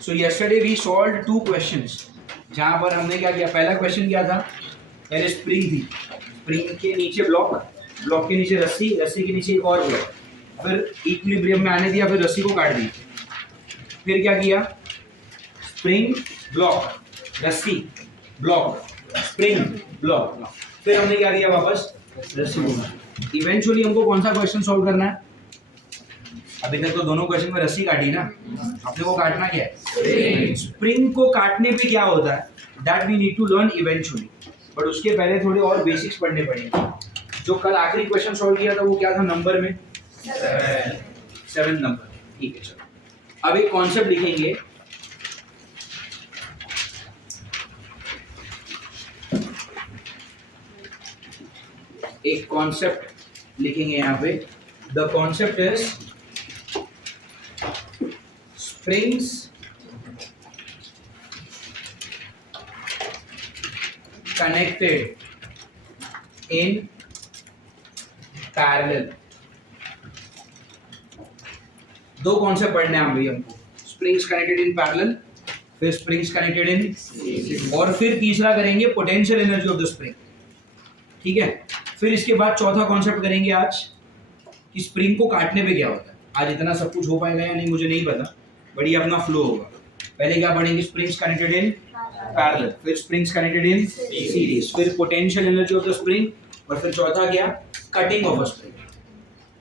So yesterday we solve 2 questions जहां पर हमने क्या किया, पहला क्वेश्चन क्या था, पहले स्प्रिंग थी, स्प्रिंग के नीचे ब्लॉक, ब्लॉक के नीचे रस्सी, रस्सी के नीचे एक और ब्लॉक, फिर इक्विलिब्रियम में आने दिया, फिर रस्सी को काट दी, फिर क्या किया, स्प्रिंग ब्लॉक, रस्सी ब्लॉक, स्प्रिंग ब्लॉक, फिर हमने क्या किया, वापस रस्सी को। इवेंचुअली हमको कौन सा क्वेश्चन सॉल्व करना है? अभी तक तो दोनों क्वेश्चन में रस्सी काटी ना, अपने को काटना क्या है? स्प्रिंग को काटने पे क्या होता है, that we need to learn eventually, but उसके पहले थोड़े और बेसिक्स पढ़ने पड़ेंगे। जो कल आखिरी क्वेश्चन सॉल्व किया था वो क्या था नंबर में? 7 नंबर। ठीक है, चलो अब एक कॉन्सेप्ट लिखेंगे, एक कॉन्सेप्ट लिखेंगे यहाँ पे। The concept is springs connected in parallel. दो कॉन्सेप्ट पढ़ने हैं भैया हमको, स्प्रिंग्स कनेक्टेड इन पैरेलल, फिर स्प्रिंग्स कनेक्टेड इन, और फिर तीसरा करेंगे potential energy of the spring. ठीक है, फिर इसके बाद चौथा कॉन्सेप्ट करेंगे आज कि स्प्रिंग को काटने पे क्या होता है। आज इतना सब कुछ हो पाएगा या नहीं मुझे नहीं पता, बट ये अपना फ्लो होगा। पहले क्या पढ़ेंगे, स्प्रिंग्स कनेक्टेड इन पैरेलल, फिर स्प्रिंग्स कनेक्टेड इन सीरीज, फिर potential energy of the spring, और फिर चौथा क्या, कटिंग ऑफ अ स्प्रिंग।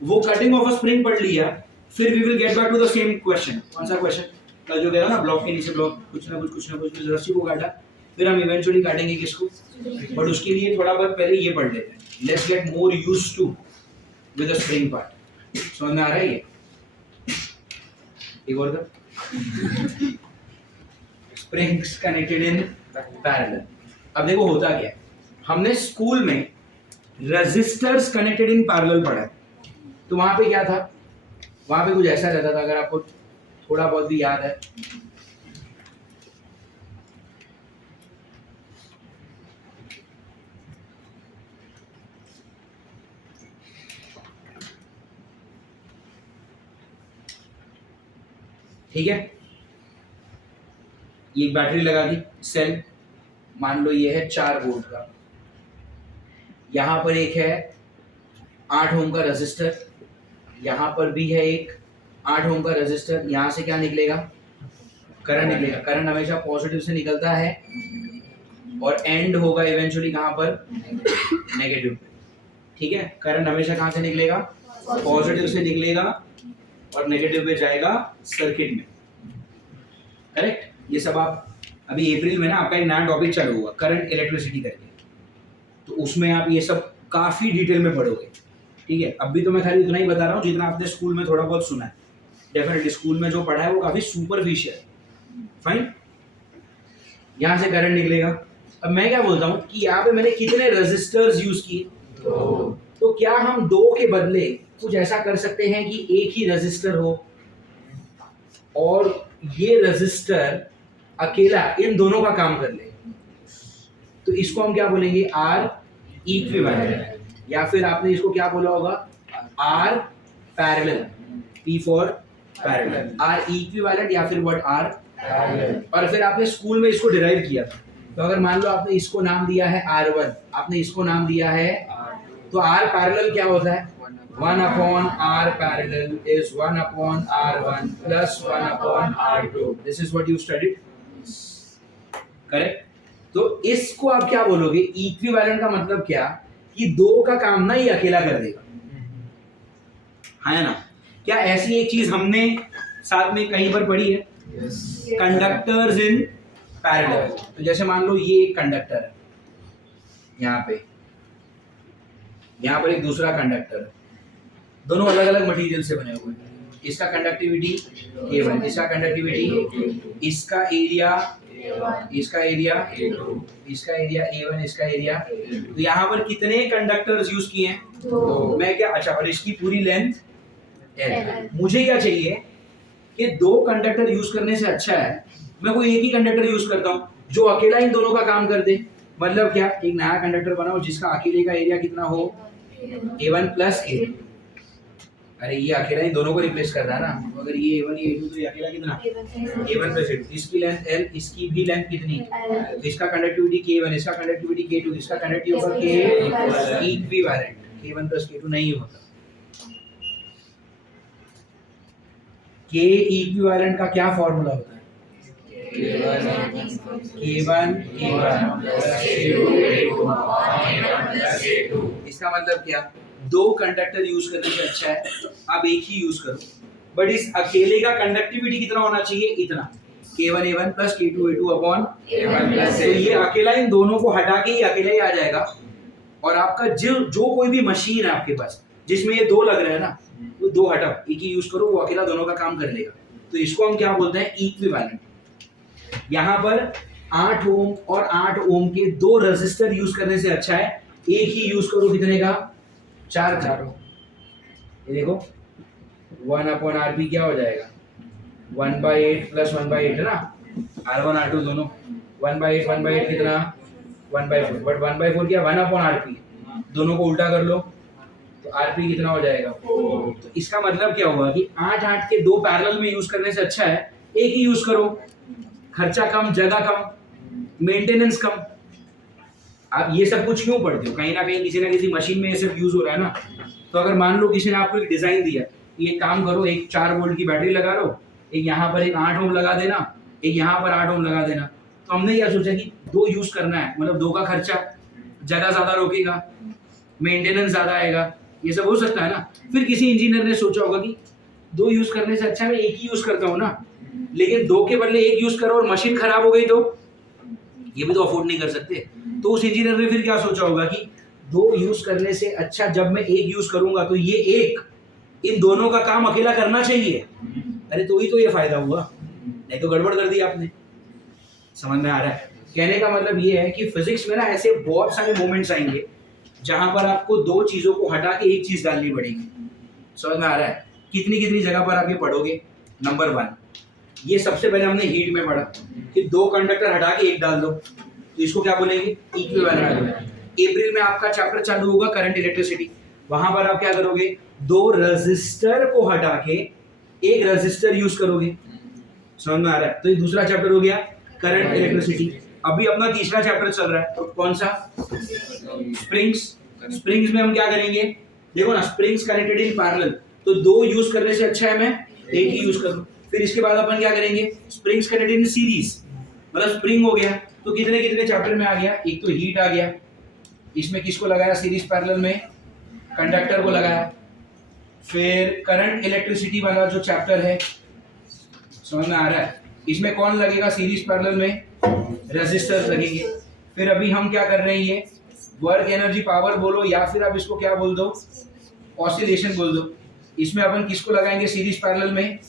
वो कटिंग ऑफ अ स्प्रिंग पढ़ लिया, फिर we will get back to the same question. कौन सा क्वेश्चन? कल जो कह ना, ब्लॉक के नीचे ब्लॉक, कुछ ना कुछ रस्सी को काटा, फिर हम इवेंचुअली काटेंगे किसको, बट उसके लिए थोड़ा बहुत पहले ये पढ़ लेते हैं। Let's get more used to with the spring part. समझ में आ रहा है ये? एक और कर, स्प्रिंग्स कनेक्टेड इन पैरेलल। अब देखो होता क्या है, हमने स्कूल में रेजिस्टर्स कनेक्टेड इन पैरेलल पढ़ा है, तो वहां पे क्या था, वहां पे कुछ ऐसा रहता था, अगर आपको थोड़ा बहुत भी याद है। ठीक है, ये एक बैटरी लगा दी, सेल मान लो ये है 4 वोल्ट का, यहां पर एक है 8 ओम का रेजिस्टर, यहां पर भी है एक 8 ओम का रेजिस्टर। यहां से क्या निकलेगा, करंट निकलेगा। करंट हमेशा पॉजिटिव से निकलता है और एंड होगा इवेंचुअली कहां पर, नेगेटिव पे। ठीक है, करंट हमेशा कहां से निकलेगा, पॉजिटिव से निकलेगा और नेगेटिव पे जाएगा सर्किट में। करेक्ट? ये सब आप अभी अप्रैल में ना आपका एक नया टॉपिक चालू हुआ, करंट इलेक्ट्रिसिटी करके, तो उसमें आप ये सब काफी डिटेल में पढ़ोगे। ठीक है, अभी तो मैं खाली उतना ही बता रहा हूँ जितना आपने स्कूल में थोड़ा बहुत सुना है। डेफिनेटली स्कूल में जो पढ़ा है वो काफी सुपरफिशियल है। फाइन, यहां से करंट निकलेगा। अब मैं क्या बोलता हूँ कि यहाँ पे मैंने कितने रेजिस्टर्स यूज किए, तो क्या हम 2 के बदले कुछ ऐसा कर सकते हैं कि एक ही रेजिस्टर हो और ये रेजिस्टर अकेला इन दोनों का काम कर ले, तो इसको हम क्या बोलेंगे, आर इक्विवेलेंट, या फिर आपने इसको क्या बोला होगा, R parallel, P for parallel, R equivalent या फिर व्हाट, आर पैरेलल। और फिर आपने स्कूल में इसको डिराइव किया था, तो अगर मान लो आपने इसको नाम दिया है R1, आपने इसको नाम दिया है, तो R पैरेलल क्या होता है, 1 upon R parallel is 1 upon R1 plus 1 upon R2. This is what you studied. Correct? तो इसको आप क्या बोलोगे, इक्विवेलेंट का मतलब क्या, कि 2 का काम ना ये अकेला कर देगा, है ना? क्या ऐसी एक चीज हमने साथ में कहीं पर पढ़ी है, कंडक्टर्स इन पैरेलल। तो जैसे मान लो ये एक कंडक्टर है, यहाँ पे, यहाँ पर एक दूसरा कंडक्टर है, दोनों अलग अलग मटेरियल से बने हुए हैं। इसका कंडक्टिविटी A1, इसका कंडक्टिविटी, इसका एरिया, इसका एरिया, इसका एरिया A1, इसका एरिया। तो यहाँ पर कितने कंडक्टर्स यूज किए हैं, तो मैं क्या, अच्छा, और इसकी पूरी लेंथ L। मुझे क्या चाहिए कि 2 कंडक्टर यूज करने से अच्छा है मैं कोई एक ही कंडक्टर यूज करता हूँ जो अकेला इन दोनों का काम कर दे। मतलब क्या, एक नया कंडक्टर बनाओ जिसका अकेले का एरिया कितना हो, A1 प्लस A2। अरे ये अकेला ही दोनों को रिप्लेस कर रहा है ना, तो अगर ये A1 ये A2 तो ये अकेला कितना A1 प्लस A2, इसकी लेंथ L, इसकी भी लेंथ कितनी, तो इसका कंडक्टिविटी K1, इसका कंडक्टिविटी K2, इसका कंडक्टिविटी होगा K equivalent, K1 plus K2 नहीं होता। K इक्विवेलेंट का क्या फॉर्मूला होता है, K1 इसका मतलब क्या, दो कंडक्टर यूज करने से अच्छा है आप एक ही यूज करो, बट इस अकेले का कंडक्टिविटी कितना होना चाहिए, इतना K1 A1 plus K2 A2 upon A1 plus, तो ये अकेला इन दोनों को हटा के ही अकेला ही आ जाएगा। और आपका जो कोई भी मशीन है आपके पास जिसमें ये दो लग रहे हैं ना, वो दो हटाओ, एक ही यूज करो, वो अकेला दोनों का काम कर लेगा। तो इसको हम क्या बोलते हैं, इक्विवेलेंट। यहाँ पर 8 ओम और 8 ओम के दो रेजिस्टर यूज करने से अच्छा है एक ही यूज करो, कितने का, 4 चारों। ये देखो 1 अपॉन RP क्या हो जाएगा, 1/8 प्लस 1/8 है ना, R1 R2 दोनों 1/8 कितना 1/4, बट 1/4 क्या 1 अपॉन RP, दोनों को उल्टा कर लो तो RP कितना हो जाएगा 4। तो इसका मतलब क्या हुआ कि 8 के दो पैरेलल में यूज करने से अच्छा है एक ही यूज करो, खर्चा कम, जगह कम, मेंटेनेंस कम। आप ये सब कुछ क्यों पढ़ते हो, कहीं ना कहीं किसी ना किसी मशीन में ये सब यूज हो रहा है ना। तो अगर मान लो किसी ने आपको एक डिजाइन दिया, ये काम करो, एक 4 वोल्ट की बैटरी लगा लो, एक यहाँ पर एक 8 ओम लगा देना, एक यहाँ पर 8 ओम लगा देना, तो हमने क्या सोचा कि दो यूज करना है, मतलब दो का खर्चा, जगह ज्यादा रोकेगा, मेंटेनेंस ज्यादा आएगा, ये सब हो सकता है ना। फिर किसी इंजीनियर ने सोचा होगा कि दो यूज करने से अच्छा मैं एक ही यूज करता हूँ ना, लेकिन दो के बदले एक यूज करो और मशीन खराब हो गई तो ये भी तो अफोर्ड नहीं कर सकते। तो उस इंजीनियर ने फिर क्या सोचा होगा कि दो यूज करने से अच्छा जब मैं एक यूज करूंगा तो ये एक इन दोनों का काम अकेला करना चाहिए, अरे तो ही तो ये फायदा हुआ, नहीं तो गड़बड़ कर दी आपने। समझ में आ रहा है, कहने का मतलब ये है कि फिजिक्स में ना ऐसे बहुत सारे मोमेंट्स आएंगे जहां पर आपको दो चीजों को हटा के एक चीज डालनी पड़ेगी। समझ में आ रहा है, कितनी कितनी जगह पर आप ये पढ़ोगे। नंबर 1, ये सबसे पहले हमने हीट में पढ़ा कि दो कंडक्टर हटा के एक डाल दो, तो इसको क्या बोलेंगे, इक्विवेलेंट। अप्रैल में आपका चैप्टर चालू होगा करंट इलेक्ट्रिसिटी, वहां पर आप क्या करोगे, दो रेजिस्टर को हटा के एक रेजिस्टर यूज करोगे। समझ में आ रहा है, तो ये दूसरा चैप्टर हो गया करंट इलेक्ट्रिसिटी। अभी अपना तीसरा चैप्टर चल रहा है, तो कौन सा, स्प्रिंग्स। स्प्रिंग्स में हम क्या करेंगे, देखो ना, स्प्रिंग्स कनेक्टेड इन पैरेलल, तो दो यूज करने से अच्छा है मैं एक ही यूज करूं। फिर इसके बाद अपन क्या करेंगे, स्प्रिंग्स कनेक्टेड इन सीरीज, मतलब स्प्रिंग हो गया, तो कितने कितने चैप्टर में आ गया, एक तो हीट आ गया, इसमें किसको लगाया, सीरीज पैरेलल में कंडक्टर को लगाया। फिर करंट इलेक्ट्रिसिटी वाला जो चैप्टर है, समझ में आ रहा है, इसमें कौन लगेगा, सीरीज पैरेलल में रेजिस्टर्स लगेंगे। फिर अभी हम क्या कर रहे हैं, ये वर्क एनर्जी पावर बोलो या फिर आप इसको क्या बोल दो, ऑसिलेशन बोल दो, इसमें अपन किसको लगाएंगे, सीरीज पैरेलल में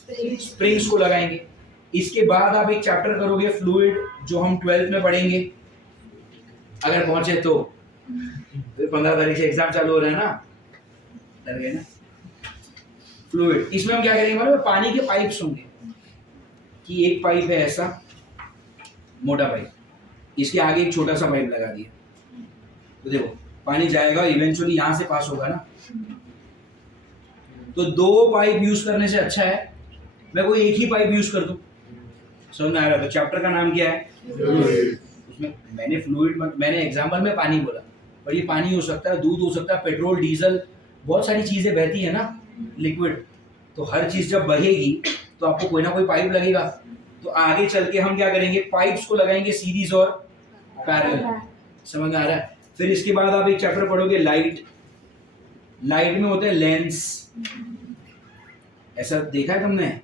स्प्रिंग्स को लगाएंगे। इसके बाद आप एक चैप्टर करोगे फ्लूइड, जो हम 12th में पढ़ेंगे अगर पहुंचे तो। फिर 15 तारीख से एग्जाम चालू हो रहा है ना, डर गए ना। फ्लूइड, इसमें हम क्या करेंगे, मतलब पानी के पाइप्स होंगे कि एक पाइप है ऐसा मोटा पाइप, इसके आगे एक छोटा सा पाइप लगा दिया, तो देखो पानी जाएगा इवेंचुअली यहाँ से पास होगा ना। तो दो पाइप यूज करने से अच्छा है मैं कोई एक ही पाइप यूज कर दूं। समझ में आ रहा है, तो चैप्टर का नाम क्या है, उसमें मैंने फ्लूइड, मैंने एग्जाम्पल में पानी बोला, पर ये पानी हो सकता है, दूध हो सकता है, पेट्रोल, डीजल, बहुत सारी चीजें बहती है ना, लिक्विड। तो हर चीज जब बहेगी तो आपको कोई ना कोई पाइप लगेगा। तो आगे चल के हम क्या करेंगे, पाइप्स को लगाएंगे सीरीज और पैरेलल। समझ में आ रहा है। फिर इसके बाद आप एक चैप्टर पढ़ोगे लाइट। लाइट में होते हैं लेंस, ऐसा देखा है तुमने,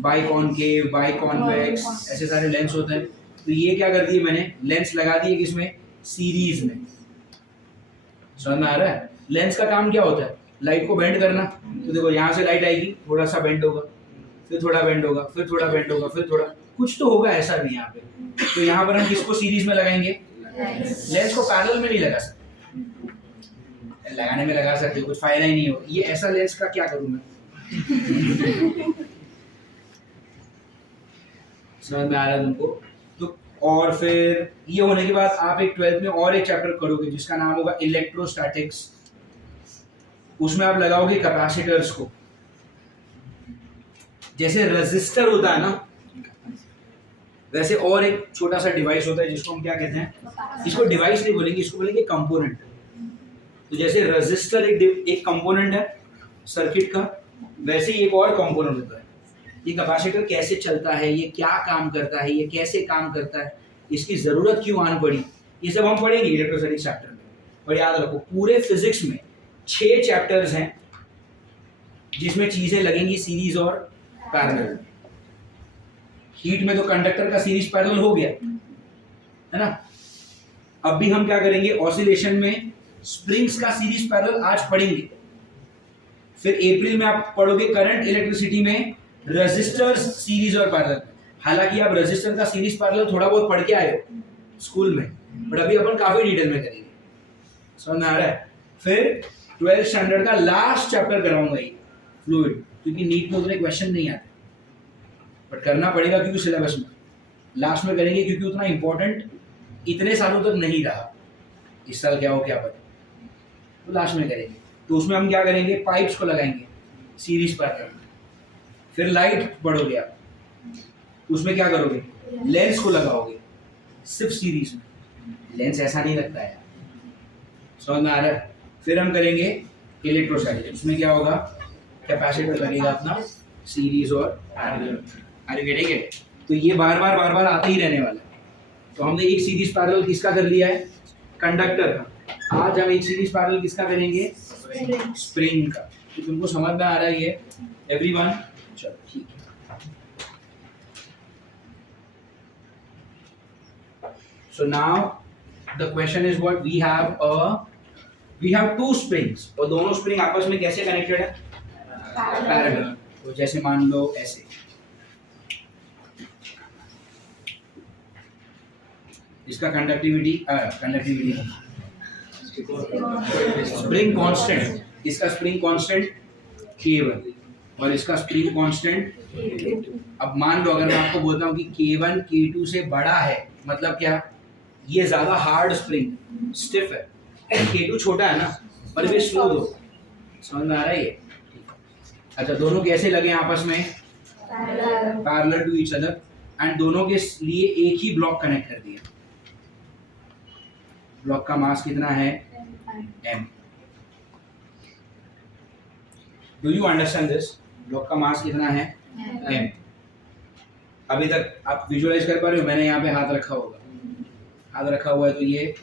बाइकॉनकेव, बाइकॉन्वेक्स, ऐसे सारे लेंस होते हैं। तो ये क्या कर दिए मैंने, लेंस लगा दिए किसमें, सीरीज में। समझ में आ रहा है। लेंस का काम क्या होता है, लाइट को बेंड करना। तो देखो यहाँ से लाइट आएगी, थोड़ा सा बेंड होगा, फिर थोड़ा बेंड होगा, फिर थोड़ा बेंड होगा, फिर थोड़ा कुछ तो होगा ऐसा भी यहाँ पे। तो यहाँ पर हम किसको सीरीज में लगाएंगे, लेंस को पैरेलल में नहीं लगा सकते, लगाने में लगा सकते हो, कुछ फायदा ही नहीं हो। ये ऐसा लेंस का क्या करूँ मैं समझ में आ रहा है तुमको। तो और फिर ये होने के बाद आप एक 12th में और एक चैप्टर करोगे जिसका नाम होगा इलेक्ट्रोस्टैटिक्स। उसमें आप लगाओगे कैपेसिटर्स को। जैसे रजिस्टर होता है ना, वैसे और एक छोटा सा डिवाइस होता है जिसको हम क्या कहते हैं, इसको डिवाइस नहीं बोलेंगे, इसको बोलेंगे कंपोनेंट। तो जैसे रजिस्टर एक कंपोनेंट है सर्किट का, वैसे ही एक और कंपोनेंट होता है। ये कैपेसिटर कैसे चलता है, ये क्या काम करता है, ये कैसे काम करता है, इसकी जरूरत क्यों आन पड़ी, ये सब हम पढ़ेंगे इलेक्ट्रोस्टैटिक्स चैप्टर में। और याद रखो पूरे फिजिक्स में 6 चैप्टर्स हैं जिसमें चीजें लगेंगी सीरीज और पैरेलल। हीट में तो कंडक्टर का सीरीज पैरेलल हो गया है ना। अब भी हम क्या करेंगे, ऑसिलेशन में स्प्रिंग्स का सीरीज पैरेलल आज पढ़ेंगे। फिर अप्रैल में आप पढ़ोगे करंट इलेक्ट्रिसिटी में रेजिस्टर्स सीरीज और पैरेलल। हालांकि आप रेजिस्टर का सीरीज पैरेलल थोड़ा बहुत पढ़ के आए हो स्कूल में, बट अभी अपन काफी डिटेल में करेंगे, समझ में आ रहा है। फिर 12th स्टैंडर्ड का लास्ट चैप्टर कराऊंगा ये फ्लूइड, क्योंकि नीट में उतने क्वेश्चन नहीं आते, बट करना पड़ेगा क्योंकि सिलेबस में लास्ट में करेंगे, क्योंकि उतना इंपॉर्टेंट इतने सालों तक नहीं रहा। इस साल क्या हो क्या पता, तो लास्ट में करेंगे। तो उसमें हम क्या करेंगे, पाइप्स को लगाएंगे सीरीज पर। फिर लाइट पढ़ोगे आप, उसमें क्या करोगे, लेंस को लगाओगे सिर्फ सीरीज में। लेंस ऐसा नहीं लगता है, समझ में आ रहा है। फिर हम करेंगे इलेक्ट्रोस्टैटिक्स, उसमें क्या होगा, कैपेसिटर लगेगा अपना सीरीज और पैरेलल। अरे ठीक है, तो ये बार बार आते ही रहने वाला है। तो हमने एक सीरीज पैरेलल किसका कर लिया है, कंडक्टर का। आज हम एक सीरीज पैरेलल किसका करेंगे, स्प्रिंग का। तो तुमको समझ में आ रहा है ये एवरीवन, चलो ठीक है। So now the question is what we have two springs, और दोनों स्प्रिंग आपस में कैसे कनेक्टेड है, पैरेलल। तो जैसे मान लो ऐसे, इसका कंडक्टिविटी स्प्रिंग कांस्टेंट, इसका स्प्रिंग कांस्टेंट K1 और इसका स्प्रिंग कांस्टेंट K2। अब मान लो अगर मैं आपको बोलता हूँ कि K1 K2 से बड़ा है, मतलब क्या, ये ज्यादा हार्ड स्प्रिंग स्टिफ है, K2 छोटा है ना, पर वे स्मूथ हो। समझ में आ रहा है ये। अच्छा, दोनों कैसे लगे आपस में, parallel to each other, and दोनों के लिए एक ही ब्लॉक कनेक्ट कर दिया। ब्लॉक का मास कितना है, m। Do you understand this, block का मास कितना है, m। अभी तक आप विजुअलाइज कर पा रहे हो, मैंने यहाँ पे हाथ रखा होगा, हाथ रखा हुआ है, तो ये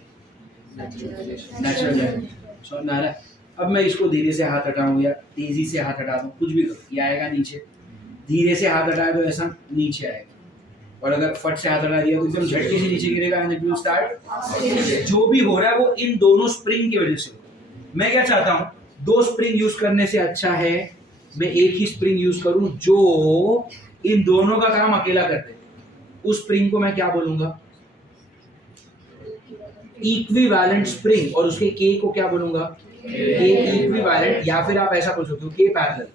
नेचुरल है, समझ में आ रहा है। अब मैं इसको धीरे से हाथ हटाऊं या तेजी से हाथ हटा दूं, कुछ भी करो, ये आएगा नीचे। धीरे से हाथ हटाए तो ऐसा नीचे आएगा, और अगर फट से हाथ हटा दिया तो एकदम झटके से नीचे गिरेगा, एंड इट विल स्टार्ट। जो भी हो रहा है वो इन दोनों स्प्रिंग की वजह से हो। मैं क्या चाहता हूँ, दो स्प्रिंग यूज करने से अच्छा है मैं एक ही स्प्रिंग यूज करूं जो इन दोनों का काम अकेला करते। उस स्प्रिंग को मैं क्या बोलूंगा, इक्विवेलेंट स्प्रिंग, और उसके के को क्या बोलूंगा, के इक्विवेलेंट। या फिर आप ऐसा बोल सकते हो के पैरेलल,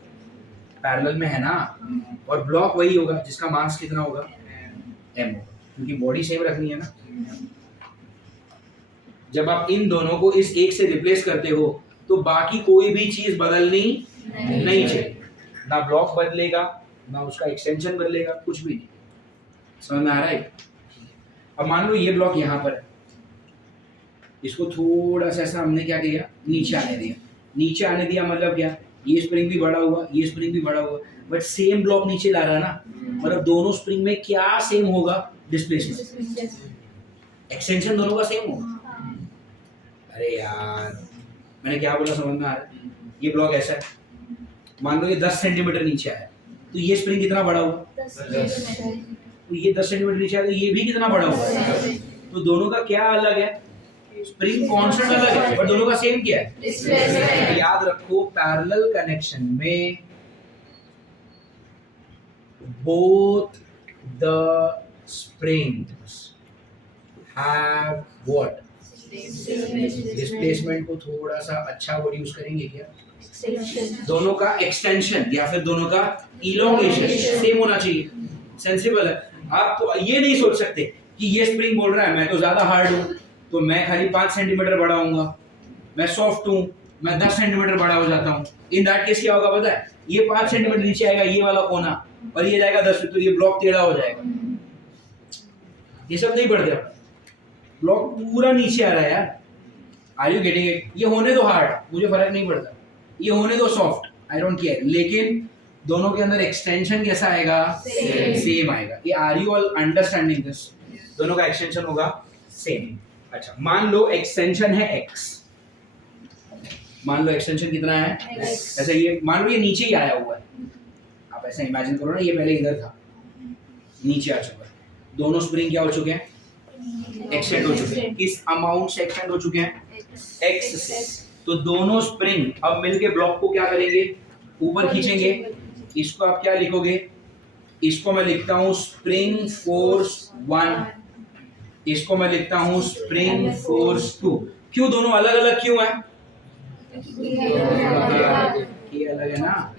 पैरेलल में है ना, और ब्लॉक वही होगा जिसका मास कितना होगा, m, क्योंकि बॉडी सेम रखनी है ना। जब आप इन दोनों को इस एक से रिप्लेस करते हो तो बाकी कोई भी चीज बदलनी नहीं चाहिए, ना ब्लॉक बदलेगा ना उसका एक्सटेंशन बदलेगा, कुछ भी नहीं। समझ में आ रहा है। अब मान लो ये ब्लॉक यहाँ पर है, इसको थोड़ा सा ऐसा हमने क्या किया, नीचे आने दिया। नीचे आने दिया मतलब क्या, ये स्प्रिंग भी बड़ा हुआ, ये स्प्रिंग भी बड़ा हुआ, बट सेम ब्लॉक नीचे ला रहा है ना, मतलब दोनों स्प्रिंग में क्या सेम होगा, डिस्प्लेसमेंट, एक्सटेंशन दोनों का सेम होगा। अरे यार मैंने क्या बोला, समझ में आ रहा है। ये ब्लॉक ऐसा है, मान लो ये 10 सेंटीमीटर नीचे आया, तो ये स्प्रिंग कितना बड़ा हुआ, 10। तो ये 10 सेंटीमीटर नीचे आया तो ये भी कितना बड़ा हुआ, तो दोनों का क्या अलग है, स्प्रिंग कांस्टेंट अलग है, पर दोनों का सेम क्या है। याद रखो पैरेलल कनेक्शन में both the springs have what, displacement को थोड़ा सा अच्छा वर्ड यूज करेंगे क्या, दोनों का एक्सटेंशन या फिर दोनों का इलोंगेशन सेम होना चाहिए। सेंसिबल है। आप तो ये नहीं सोच सकते कि ये स्प्रिंग बोल रहा है मैं तो ज्यादा हार्ड हूं तो मैं खाली 5 सेंटीमीटर बड़ा होऊंगा, मैं सॉफ्ट हूं मैं 10 सेंटीमीटर बड़ा हो जाता हूं। इन दैट केस क्या होगा पता है, ये 5 सेंटीमीटर नीचे आएगा, ये वाला कोना और ये जाएगा 10 फीट, तो ये ब्लॉक टेढ़ा हो जाएगा। ये सब नहीं पढ़ते आप, ब्लॉक पूरा नीचे आ रहा है यार। Are you getting it? ये होने दो हार्ड, मुझे फर्क नहीं पड़ता, ये होने दो सॉफ्ट, आई डोंट केयर, लेकिन दोनों के अंदर एक्सटेंशन कैसा आएगा? सेम आएगा। ये are you all understanding this? दोनों का एक्सटेंशन होगा सेम। अच्छा, मान लो एक्सटेंशन है x, मान लो एक्सटेंशन कितना है? ऐसे ये मान लो ये नीचे ही आया हुआ है, आप ऐसे इमेजिन करो ना, ये पहले इधर था, नीचे आ चुका है, दोनों स्प्रिंग क्या हो चुके हैं? एक्सटेंड हो चुके हैं। किस अमाउंट से एक्सटेंड हो चुके हैं? x से। तो दोनों स्प्रिंग अब मिलके ब्लॉक को क्या करेंगे? ऊपर खींचेंगे। इसको आप क्या लिखोगे? इसको मैं लिखता हूं स्प्रिंग फोर्स 1, इसको मैं लिखता हूं स्प्रिंग फोर्स 2। क्यों दोनों अलग अलग क्यों है? ये अलग है ना।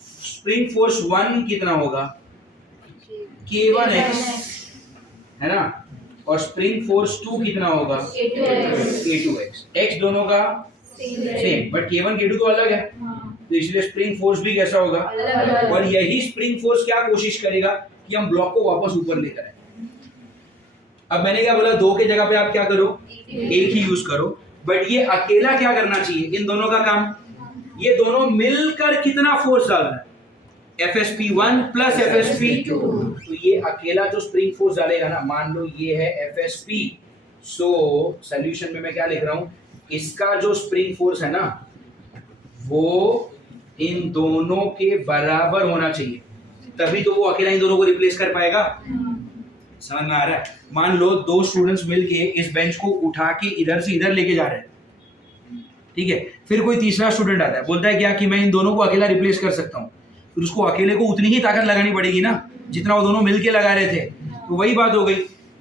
स्प्रिंग फोर्स 1 कितना होगा? K1x है ना, और स्प्रिंग फोर्स 2 कितना होगा? K2x। x दोनों का सेम, बट K1 K2 तो अलग है, तो इसलिए स्प्रिंग फोर्स भी कैसा होगा? और यही स्प्रिंग फोर्स क्या कोशिश करेगा कि हम ब्लॉक को वापस ऊपर लेकर आए। अब मैंने क्या बोला? 2 के जगह पे आप क्या करो? एक ही यूज करो, बट ये अकेला क्या करना चाहिए? इन दोनों का काम, ये दोनों मिलकर कितना फोर्स डाल रहा है? FSP1 plus FSP2। तो ये अकेला जो स्प्रिंग फोर्स डालेगा ना, मान लो ये है FSP, सो सॉल्यूशन में मैं क्या लिख रहा हूं? इसका जो स्प्रिंग फोर्स है ना, वो इन दोनों के बराबर होना चाहिए, तभी तो वो अकेला इन दोनों को रिप्लेस कर पाएगा। समझ में आ रहा है? मान लो 2 स्टूडेंट्स मिलके इस बेंच को उठा के इधर से इधर लेके जा रहे हैं, ठीक है, फिर कोई तीसरा स्टूडेंट आता है, बोलता है क्या कि मैं इन दोनों को अकेला रिप्लेस कर सकता हूँ, फिर उसको अकेले को उतनी ही ताकत लगानी पड़ेगी ना जितना वो दोनों मिलके लगा रहे थे। तो वही बात हो गई,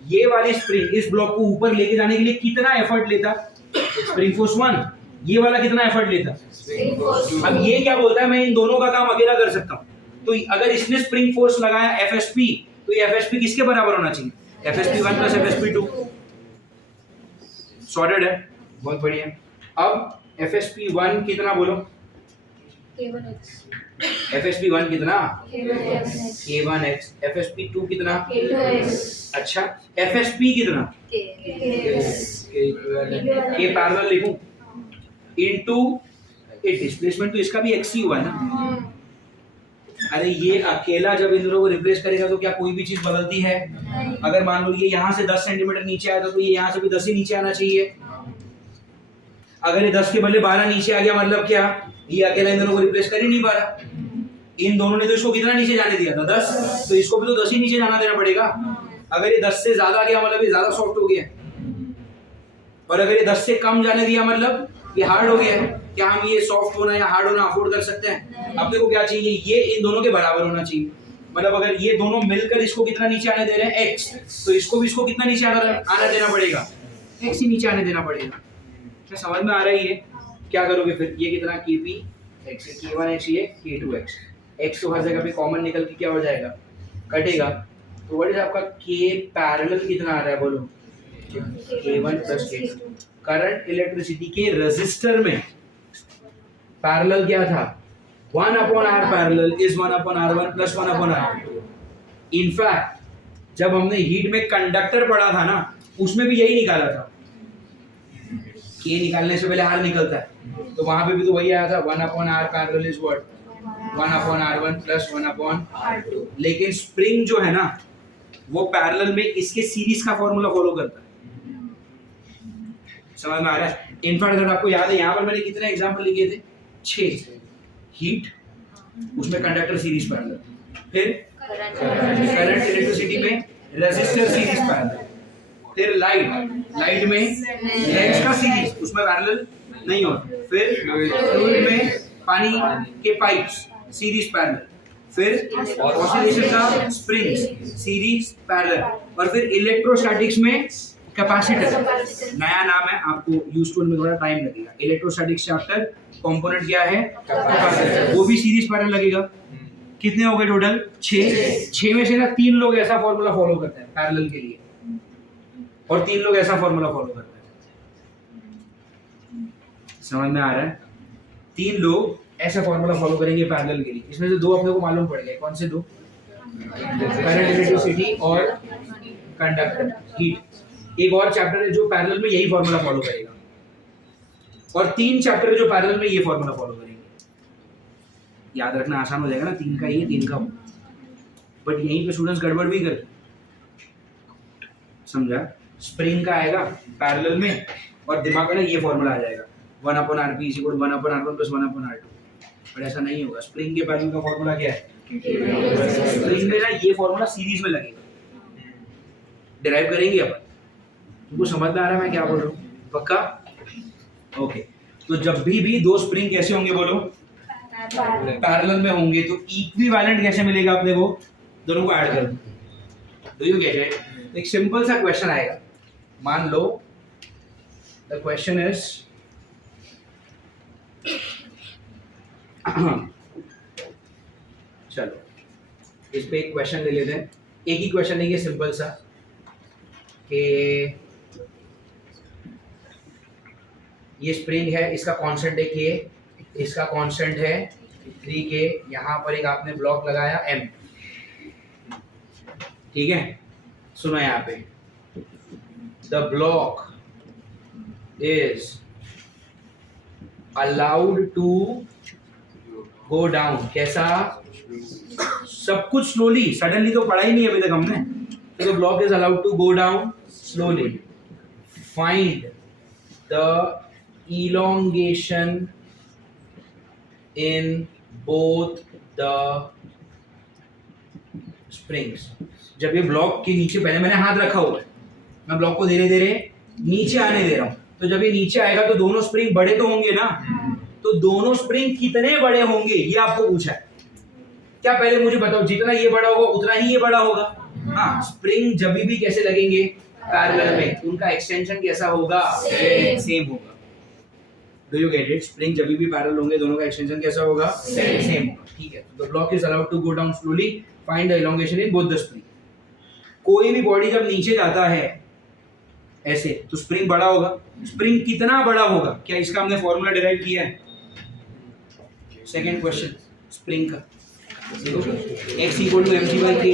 ये वाली स्प्रिंग इस ब्लॉक को ऊपर लेके जाने के लिए कितना एफर्ट लेता? Spring force 1। ये वाला कितना एफर्ट लेता? अब ये क्या बोलता है? मैं इन दोनों का काम अकेला कर सकता हूँ। तो अगर इसने स्प्रिंग फोर्स लगाया FSP, तो ये FSP किसके बराबर होना चाहिए? FSP1 plus FSP2। सॉर्टेड है, बहुत बढ़िया। अब FSP1 कितना बोलो? FSP1 कितना? K1x। FSP2 कितना? अच्छा, FSP कितना? ये पैरेलल लिखूं इनटू ये डिस्प्लेसमेंट, तो इसका भी x ही हुआ ना। अरे ये अकेला जब इन दोनों को रिप्लेस करेगा तो क्या कोई भी चीज बदलती है? अगर मान लो ये यहाँ से 10 सेंटीमीटर नीचे आया तो ये यहाँ से भी 10 ही नीचे आना चाहिए। अगर ये 10 के बदले 12 नीचे आ गया, मतलब क्या? ये अकेला इन दोनों को रिप्लेस कर ही नहीं पा रहा। इन दोनों ने तो इसको कितना नीचे जाने दिया था? 10, तो इसको भी तो 10 ही नीचे जाना देना पड़ेगा। अगर ये 10 से ज्यादा गया मतलब ये ज्यादा सॉफ्ट हो गया, और अगर ये 10 से कम जाने दिया मतलब ये हार्ड हो गया। क्या हम ये सॉफ्ट होना या हार्ड होना अफोर्ड कर सकते हैं? अपने को क्या चाहिए? ये इन दोनों के बराबर होना चाहिए। मतलब अगर ये दोनों मिलकर इसको कितना नीचे आने दे रहे हैं? x, तो इसको भी इसको कितना नीचे आना देना पड़ेगा? x ही नीचे आने देना पड़ेगा। क्या समझ में आ रहा है? ये क्या करोगे फिर? ये कितना? Kp x, K1x, ये K2x। x तो हर जगह पे कॉमन निकल के क्या हो जाएगा? कटेगा। तो व्हाट इज आपका K पैरेलल कितना आ रहा है? बोलो K1 plus K2। Current electricity के रेजिस्टर में पैरेलल क्या था? 1/R parallel is 1/R1 plus 1/R2। In fact जब हमने हीट में कंडक्टर पढ़ा था ना, उसमें भी यही निकाला था। K निकालने से पहले R निकलता है, तो वहां पे भी तो वही आया था, 1/R parallel is what? 1/R1 plus 1/R2। लेकिन स्प्रिंग जो है ना, वो पैरेलल में इसके सीरीज का फॉर्मूला फॉलो करता है। समझ में आ रहा है? इनफैक्ट अगर आपको याद है, यहाँ पर मैंने कितने एग्जांपल लिखे थे? 6। हीट, उसमें कंडक्टर सीरीज पैरेलल, फिर करंट इलेक्ट्रिसिटी में रेजिस्टर सीरीज पैरेलल, फिर लाइट में लेंस का सीरीज, उसमें पैरेलल नहीं होता, फिर फ्लूइड में पानी के पाइप्स सीरीज पैरेलल, फिर ऑसिलेशन का स्प्रिंग्स सीरीज पैरेलल, और फिर इलेक्ट्रोस्टैटिक्स में कैपेसिटर। नया नाम है, आपको यूज टू में थोड़ा टाइम लगेगा। इलेक्ट्रोस्टैटिक्स चैप्टर कंपोनेंट क्या है? कैपेसिटर। वो भी सीरीज पैरेलल लगेगा। कितने हो गए टोटल? 6। 6 में से ना 3 लोग ऐसा फॉर्मूला फॉलो करते हैं पैरेलल के लिए, और 3 लोग ऐसा फॉर्मूला फॉलो करते हैं। समझ में आ रहा है? 3 लोग ऐसा फॉर्मूला फॉलो करेंगे पैरेलल के लिए। इसमें से दो अपने को मालूम पड़ गए, कौन से दो? करंट, इलेक्ट्रिसिटी और कंडक्टर, हीट। एक और चैप्टर है जो पैरेलल में यही फॉर्मूला फॉलो करेगा, और 3 चैप्टर है जो पैरेलल में ये फॉर्मूला फॉलो करेंगे। याद रखना आसान हो जाएगा ना, 3 का ये 3 का वो। बट यहीं पे स्टूडेंट्स गड़बड़ भी करते, समझा? स्प्रिंग का आएगा पैरेलल में और दिमाग में ना ये फॉर्मूला आ जाएगा 1/rp = 1/r1 + 1/r2। बट ऐसा नहीं होगा। स्प्रिंग के पैरेलल का फॉर्मूला क्या है? स्प्रिंग में ना ये फॉर्मूला सीरीज में लगेगा, डिराइव करेंगे अपन। तुमको समझ में आ रहा है मैं क्या बोल रहा हूँ? पक्का? ओके। तो जब भी दो स्प्रिंग कैसे होंगे बोलो? पैरेलल में होंगे। तो इक्विवेलेंट कैसे मिलेगा अपने को? दोनों को ऐड कर दो। Do you get it? एक सिंपल सा क्वेश्चन आएगा, मान लो द क्वेश्चन इज चलो इस पे एक क्वेश्चन ले लेते हैं। एक ही क्वेश्चन लेंगे सिंपल सा कि ये स्प्रिंग है, इसका कांस्टेंट है के, इसका कांस्टेंट है 3k। यहाँ पर एक आपने ब्लॉक लगाया m, ठीक है? सुनो यहाँ पे, the block is allowed to go down. कैसा? सब कुछ स्लोली, सडनली तो पढ़ा ही नहीं अभी तक हमने। तो block is allowed to go down slowly. Find the elongation in both the springs। जब ये ब्लॉक के नीचे, पहले मैंने हाथ रखा हुआ है, मैं ब्लॉक को धीरे धीरे नीचे आने दे रहा हूं। तो जब ये नीचे आएगा तो दोनों स्प्रिंग बड़े तो होंगे ना। तो दोनों स्प्रिंग कितने बड़े होंगे ये आपको पूछा है। क्या पहले मुझे बताओ, जितना ये बड़ा होगा उतना ही ये बड़ा होगा? हाँ। स्प्रिंग जब भी कैसे लगेंगे? पैरेलल में। उनका एक्सटेंशन कैसा होगा? सेम होगा। Do you get it? Spring जब भी पैरेलल होंगे दोनों का एक्सटेंशन कैसा होगा? सेम होगा। ठीक है। The block is allowed to go down slowly. Find the elongation in both the spring. कोई भी बॉडी जब नीचे जाता है ऐसे तो स्प्रिंग बड़ा होगा। स्प्रिंग कितना बड़ा होगा? क्या इसका हमने फॉर्मूला डिराइव किया है? सेकंड क्वेश्चन स्प्रिंग का, x = mg/k।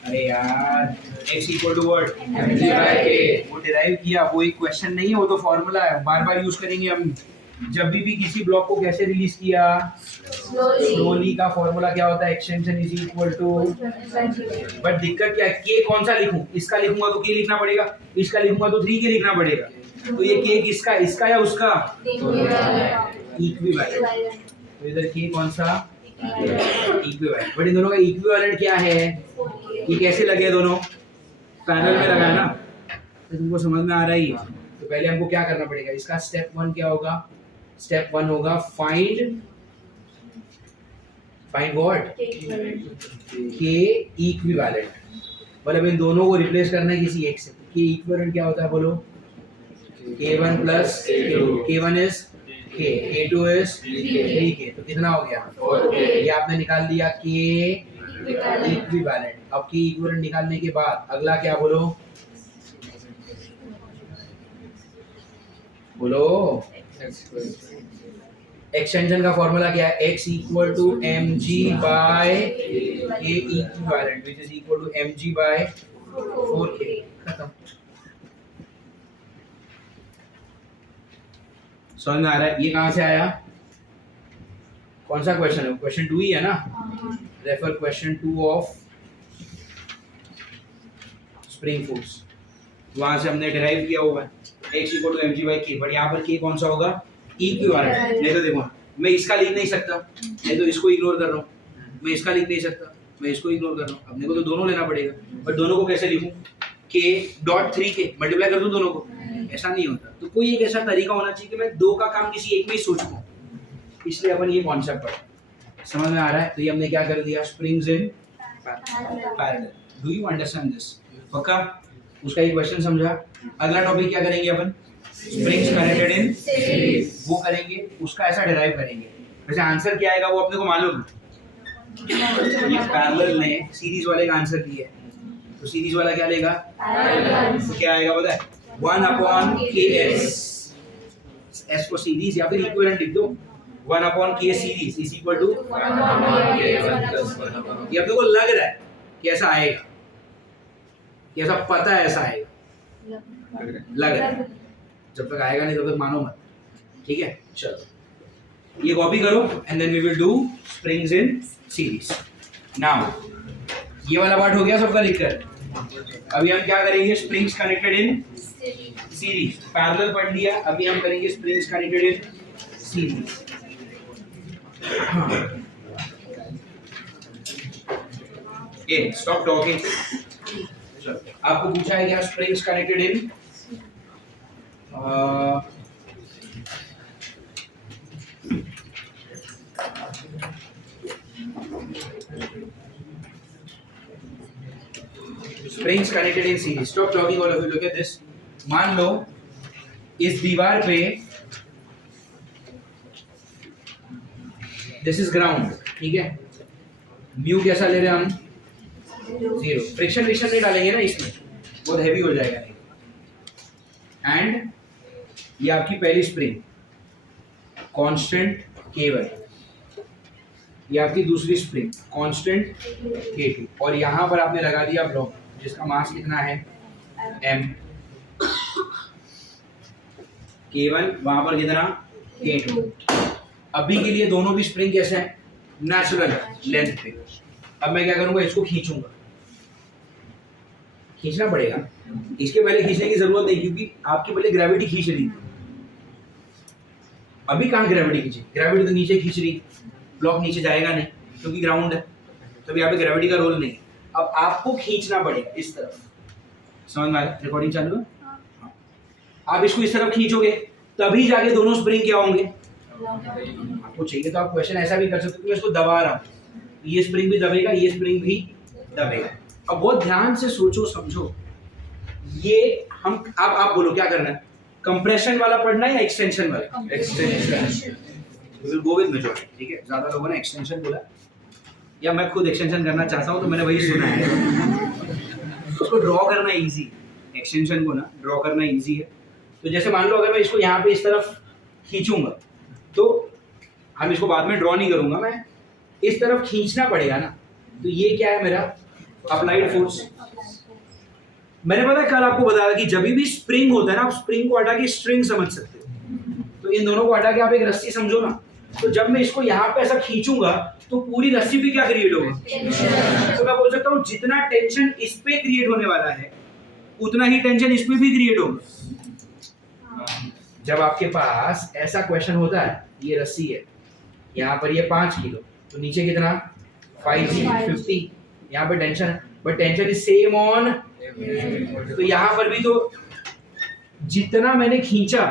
अरे यार x = what? mg/k। वो डिराइव किया, वो एक क्वेश्चन नहीं है, वो तो फॉर्मूला है, बार बार यूज करेंगे हम। जब भी किसी ब्लॉक को कैसे रिलीज किया? स्लोली। का फॉर्मूला क्या होता है? Extension is equal to. But दिक्कत क्या है? के कौन सा लिखूं? इसका लिखूंगा तो के लिखना पड़ेगा, इसका लिखूंगा तो 3k लिखना पड़ेगा। तो ये के किसका? इसका या उसका? इक्विवेलेंट। तो इधर के कौन सा? इक्विवेलेंट। बट इन दोनों का इक्विवेलेंट क्या है? ये कैसे लगे? दोनों पैरेलल में लगा है ना। तो तुमको समझ में आ रहा है? तो पहले हमको क्या करना पड़ेगा? इसका स्टेप 1 क्या होगा? स्टेप 1 होगा फाइंड व्हाट? के इक्विवेलेंट। मतलब इन दोनों को रिप्लेस करना है किसी एक से। के इक्विवेलेंट क्या होता है बोलो? k1 + k2। k1 is k, k2 is 3k। तो कितना हो गया? 4k। ये आपने निकाल दिया के इक्विवेलेंट। अब के इक्विवेलेंट निकालने के बाद अगला क्या बोलो? एक्सटेंशन का फॉर्मूला क्या है? x = mg/k equivalent which is equal to mg/4k। खत्म। समझ में आ रहा है? ये कहां से आया? कौन सा क्वेश्चन है? क्वेश्चन 2 ही है ना। Refer question 2 of spring force. वहां से हमने डिराइव किया हुआ है x = mg/k। बट यहाँ पर k कौन सा होगा? इक्विवेलेंट। नहीं तो देखो मैं इसका लिख नहीं सकता, नहीं तो इसको इग्नोर कर रहा हूँ। मैं इसका लिख नहीं सकता, मैं इसको इग्नोर कर रहा हूँ। अपने को तो दोनों लेना पड़ेगा। बट दोनों को कैसे लिखूं? k.3k मल्टीप्लाई कर दूं दोनों को? ऐसा नहीं होता। तो कोई एक ऐसा तरीका होना चाहिए कि मैं दो का काम किसी एक में ही सोच पाऊँ। इसलिए अपन ये कॉन्सेप्ट पढ़ा। समझ में आ रहा है? तो ये हमने क्या कर दिया? Springs in parallel. Do you understand this? पक्का? उसका एक क्वेश्चन समझा। अगला टॉपिक क्या करेंगे अपन? Springs connected in series. वो करेंगे, उसका ऐसा डिराइव करेंगे। वैसे आंसर क्या आएगा वो अपने को मालूम है। ये पैरेलल ने सीरीज वाले का आंसर दिया है, तो सीरीज वाला क्या लेगा? तो क्या आएगा पता है? 1/ks। एस फॉर सीरीज या फिर इक्विवेलेंट लिख दो। 1 अपॉन के सीरीज इज इक्वल टू, ये अपने को लग रहा है कि ऐसा आएगा, कि ऐसा पता है ऐसा आएगा, लग रहा है, जब तक आएगा नहीं तब तक मानो मत, ठीक है। चलो ये कॉपी करो and then we will do springs in series. Now ये वाला पार्ट हो गया सबका लिखकर। अभी हम क्या करेंगे, springs connected in series, parallel पढ़ लिया, अभी हम करेंगे स्प्रिंग्स कनेक्टेड इन सीरीज। ये स्टॉप टॉकिंग। आपको पूछा है क्या springs connected in springs connected in series. Stop talking all of you, look at this. मान लो इस दीवार पे दिस इज ग्राउंड, ठीक है, म्यू कैसा ले रहे हैं हम, 0। फ्रिक्शन नहीं डालेंगे ना इसमें, बहुत हैवी हो जाएगा नहीं। एंड ये आपकी पहली स्प्रिंग कांस्टेंट K1, ये आपकी दूसरी स्प्रिंग कांस्टेंट K2, और यहाँ पर आपने लगा दिया ब्लॉक जिसका मास कितना है m, K1 वहां पर कितना K2। अभी के लिए दोनों भी स्प्रिंग कैसे हैं, नेचुरल लेंथ पे। अब मैं क्या करूंगा, इसको खींचूंगा, खींचना पड़ेगा, इसके पहले खींचने की जरूरत नहीं क्योंकि आपकी पहले ग्रेविटी खींच रही थी। अभी कहाँ ग्रेविटी खींची, ग्रेविटी तो नीचे खींच रही, ब्लॉक नीचे जाएगा नहीं क्योंकि ग्राउंड है, तो यहाँ पे ग्रेविटी का रोल नहीं। अब आपको खींचना पड़ेगा इस तरफ, समझ में आया, रिकॉर्डिंग चालू है। आप इसको इस तरफ खींचोगे तभी जाके दोनों स्प्रिंग क्या होंगे, आपको चाहिए तो आप क्वेश्चन ऐसा भी कर सकते हो, मैं इसको दबा रहा हूँ, ये स्प्रिंग भी दबेगा, ये स्प्रिंग भी दबेगा। अब बहुत ध्यान से सोचो समझो, ये हम आप बोलो क्या करना है, कंप्रेशन वाला पढ़ना है या एक्सटेंशन वाला, extension, we will go with majority, ठीक है। ज्यादा लोगों ने एक्सटेंशन बोला, या मैं खुद एक्सटेंशन करना चाहता हूँ तो मैंने वही सुना है। उसको ड्रॉ करना इजी, एक्सटेंशन को ना ड्रॉ करना इजी है। तो जैसे मान लो अगर मैं इसको यहाँ पे इस तरफ खींचूंगा, तो हम इसको बाद में ड्रॉ नहीं करूंगा, मैं इस तरफ खींचना पड़ेगा ना, तो ये क्या है मेरा अप्लाइड फोर्स। मैंने पता कल आपको बताया कि जब भी स्प्रिंग होता है ना, आप स्प्रिंग को हटा के स्ट्रिंग समझ सकते हो, तो इन दोनों को हटा के आप एक रस्सी समझो ना, तो जब मैं इसको यहाँ पे ऐसा खींचूंगा तो पूरी रस्सी पे क्या क्रिएट होगा, तो मैं बोल सकता हूँ जितना टेंशन इस पे क्रिएट होने वाला है उतना ही टेंशन इस पे भी क्रिएट होगा। जब आपके पास ऐसा क्वेश्चन होता है, ये रस्सी है, यहाँ पर ये 5 किलो, तो नीचे कितना 50, यहाँ पे टेंशन है, but tension is same on, तो यहाँ पर भी तो जितना मैंने खींचा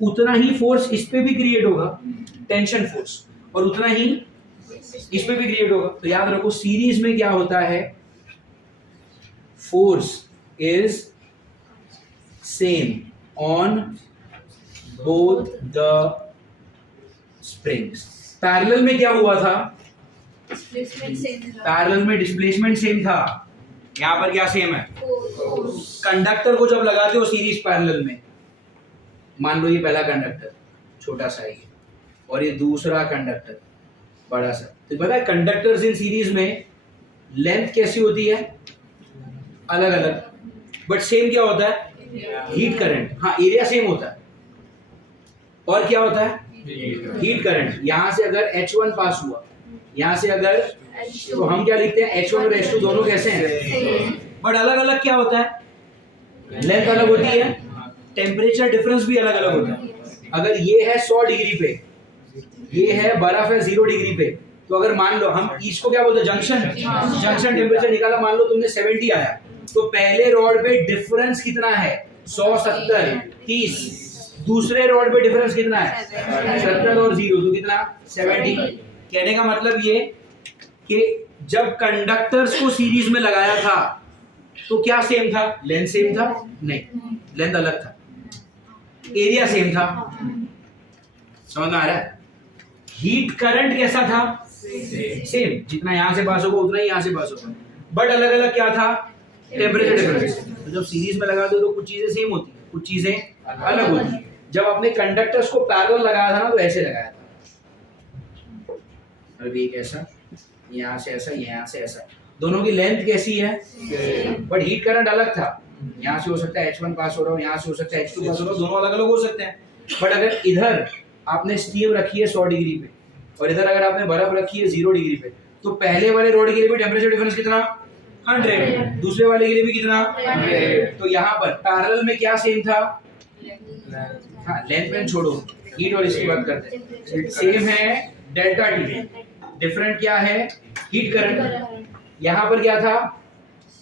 उतना ही फोर्स इस पे भी क्रिएट होगा, टेंशन फोर्स, और उतना ही इस पे भी क्रिएट होगा। तो याद रखो सीरीज में क्या होता है, force is same on both the springs. Parallel में क्या हुआ था, पैरेलल में डिस्प्लेसमेंट सेम था, यहाँ पर क्या सेम है, कंडक्टर को जब लगाते हो सीरीज पैरेलल में, मान लो ये पहला कंडक्टर छोटा सा है और ये दूसरा कंडक्टर बड़ा सा, तो पता है कंडक्टर्स इन सीरीज में लेंथ कैसी होती है, अलग अलग, बट सेम क्या होता है, हीट करंट, हाँ एरिया सेम होता है, और क्या होता है हीट करंट। यहां से अगर H1 पास हुआ, यहां से अगर, तो हम क्या लिखते हैं H1 और H2 दोनों कैसे हैं, बट अलग अलग क्या होता है, लेंथ अलग होती है, टेम्परेचर डिफरेंस भी अलग अलग होता है। अगर ये है 100 डिग्री पे, ये है बर्फ है 0 डिग्री पे, तो अगर मान लो हम इसको क्या बोलते हैं जंक्शन, जंक्शन टेम्परेचर निकाला, मान लो तुमने 70 आया, तो पहले रॉड पे डिफरेंस कितना है 100, 70, 30, दूसरे रॉड पे डिफरेंस कितना है 70 और 0, तो कितना 70। कहने का मतलब ये कि जब कंडक्टर्स को सीरीज में लगाया था तो क्या सेम था, लेंथ सेम था, नहीं लेंथ अलग था, एरिया सेम था, समझ में आ रहा है। हीट करंट कैसा था, सेम, जितना यहां से पास होगा उतना ही यहां से पास होगा, बट अलग अलग क्या था, टेम्परेचर डिफरेंस। तो जब सीरीज में लगाते हो तो कुछ चीजें सेम होती है, कुछ चीजें अलग होती है। जब आपने कंडक्टर्स को पैरेलल लगाया था ना, तो ऐसे लगाया था, मतलब एक ऐसा, यहाँ से ऐसा, यहाँ से ऐसा, दोनों की लेंथ कैसी है, बट हीट करंट अलग था। यहाँ से हो सकता है H1 पास हो रहा हो, यहाँ से हो सकता है H2 पास हो रहा हो, दोनों अलग अलग हो सकते हैं। बट अगर इधर आपने स्टीम रखी है 100 डिग्री पे और इधर अगर आपने बर्फ रखी है 0 डिग्री पे, तो पहले वाले रॉड के लिए भी टेम्परेचर डिफरेंस कितना, 100, दूसरे वाले के लिए भी कितना, 100। तो यहाँ पर पैरेलल में क्या सेम था, हाँ लेंथ में छोड़ो, हीट और इसकी बात करते हैं, सेम है डेल्टा टी, डिफरेंट क्या है हीट करंट। यहाँ पर क्या था,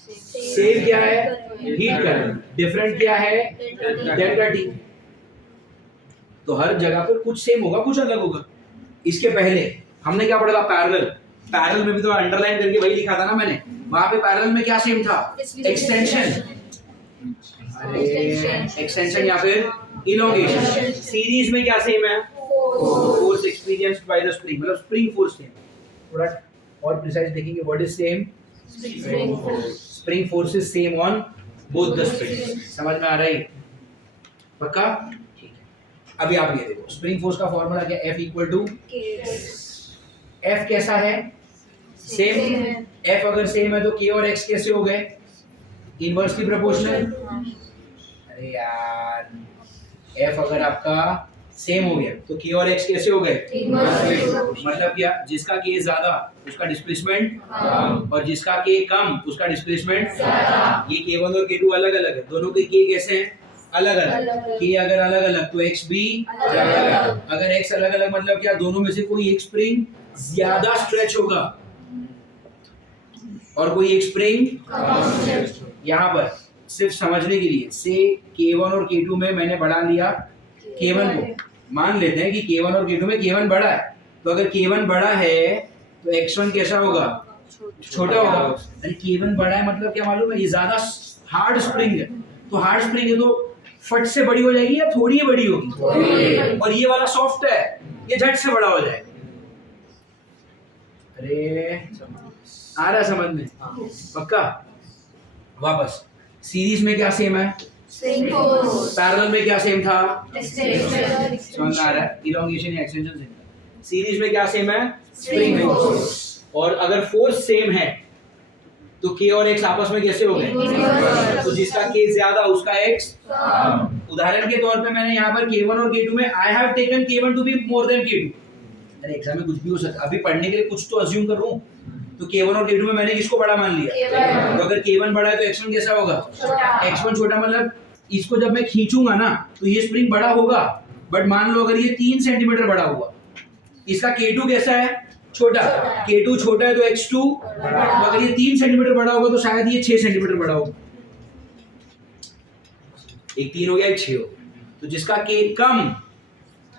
सेम क्या है हीट करंट, डिफरेंट क्या है डेल्टा टी। तो हर जगह पर कुछ सेम होगा कुछ अलग होगा। इसके पहले हमने क्या पढ़ा था, पैरेलल, पैरेलल में भी तो अंडरलाइन करके वही लिखा था ना मैंने, वहां पे पैरेलल में क्या सेम था, एक्सटेंशन, एक्सटेंशन या फिर इलोंगेशन। सीरीज में क्या सेम है, force experienced by the spring, मतलब स्प्रिंग फोर्स सेम। थोड़ा और प्रिसाइज देखेंगे, what is same, spring force is same on both the springs. समझ में आ रहा है पक्का, ठीक है। अभी आप ये देखो, स्प्रिंग फोर्स का फॉर्मूला क्या, F इक्वल टू, F कैसा है, सेम, F अगर सेम है तो K और X कैसे हो गए, इनवर्सली प्रोपोर्शनल। अरे यार, F अगर आपका सेम हो गया तो K और X कैसे हो गए, मतलब क्या, जिसका K ज्यादा उसका डिस्प्लेसमेंट और जिसका K कम उसका डिस्प्लेसमेंट। ये K1 और K2 अलग अलग है, दोनों के K कैसे हैं, अलग अलग। K अगर अलग अलग तो X भी अलग अलग, अगर X अलग अलग मतलब क्या, दोनों में से कोई एक स्प्रिंग ज्यादा स्ट्रेच होगा और कोई एक स्प्रिंग। यहाँ पर सिर्फ समझने के लिए, से K1 और K2 में मैंने बढ़ा लिया K1 को, मान लेते हैं कि K1 और K2 में K1 बड़ा है, तो अगर K1 बड़ा है तो X1 कैसा होगा, छोटा होगा। अरे K1 बड़ा है मतलब क्या मालूम है, ये ज्यादा हार्ड स्प्रिंग है, तो हार्ड स्प्रिंग है तो फट से बड़ी हो जाएगी या थोड़ी ही बड़ी होगी, और ये वाला सॉफ्ट है, ये झट से बड़ा हो जाएगा। अरे आ रहा समझ में, पक्का। वापस, सीरीज में क्या सेम है, पैरेलल में क्या सेम था, समझ आ रहा है, इलोंगेशन या एक्सटेंशन सेम था। सीरीज में क्या सेम है, स्प्रिंग फोर्स। और अगर फोर्स सेम है तो K और X आपस में कैसे हो गए, तो जिसका K ज्यादा उसका X। उदाहरण के तौर पे मैंने यहाँ पर K1 और K2 में I have taken K1 to be more than K2। अरे एग्जाम में कुछ भी हो सकता है, अभी पढ़ने के लिए कुछ तो अज्यूम कर रहा हूँ। तो K1 और K2 में मैंने किसको बड़ा मान लिया, तो अगर K1 बड़ा है तो X1 कैसा होगा, X1 छोटा, मतलब इसको जब मैं खींचूंगा ना तो ये स्प्रिंग बड़ा होगा, बट मान लो अगर ये 3 सेंटीमीटर बड़ा हुआ, इसका K2 कैसा है, छोटा, K2 छोटा है तो X2, तो अगर ये 3 सेंटीमीटर बड़ा होगा तो शायद ये 6 सेंटीमीटर बड़ा होगा। एक 3 हो गया, एक 6 हो, तो जिसका K कम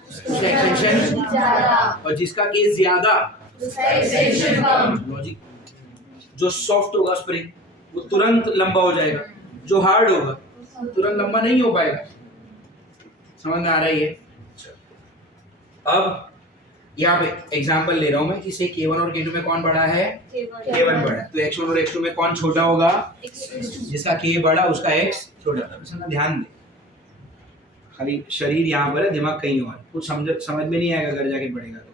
उसका एक्सटेंशन और जिसका K ज्यादा उसका एक्सटेंशन कम। लॉजिक, जो सॉफ्ट होगा स्प्रिंग वो तुरंत लंबा हो जाएगा, जो हार्ड होगा तुरंत लंबा नहीं हो पाएगा। समझ में आ रहा है। अब यहाँ पे एग्जांपल ले रहा हूं मैं, इसे K1 और K2 में कौन बड़ा है, K1 बड़ा है, तो X1 और X2 में कौन छोटा होगा, जिसका K बड़ा उसका X छोटा। ध्यान दे, खाली शरीर यहाँ पर है, दिमाग कहीं और, कुछ समझ में नहीं आएगा, घर जाके पढ़ेगा तो।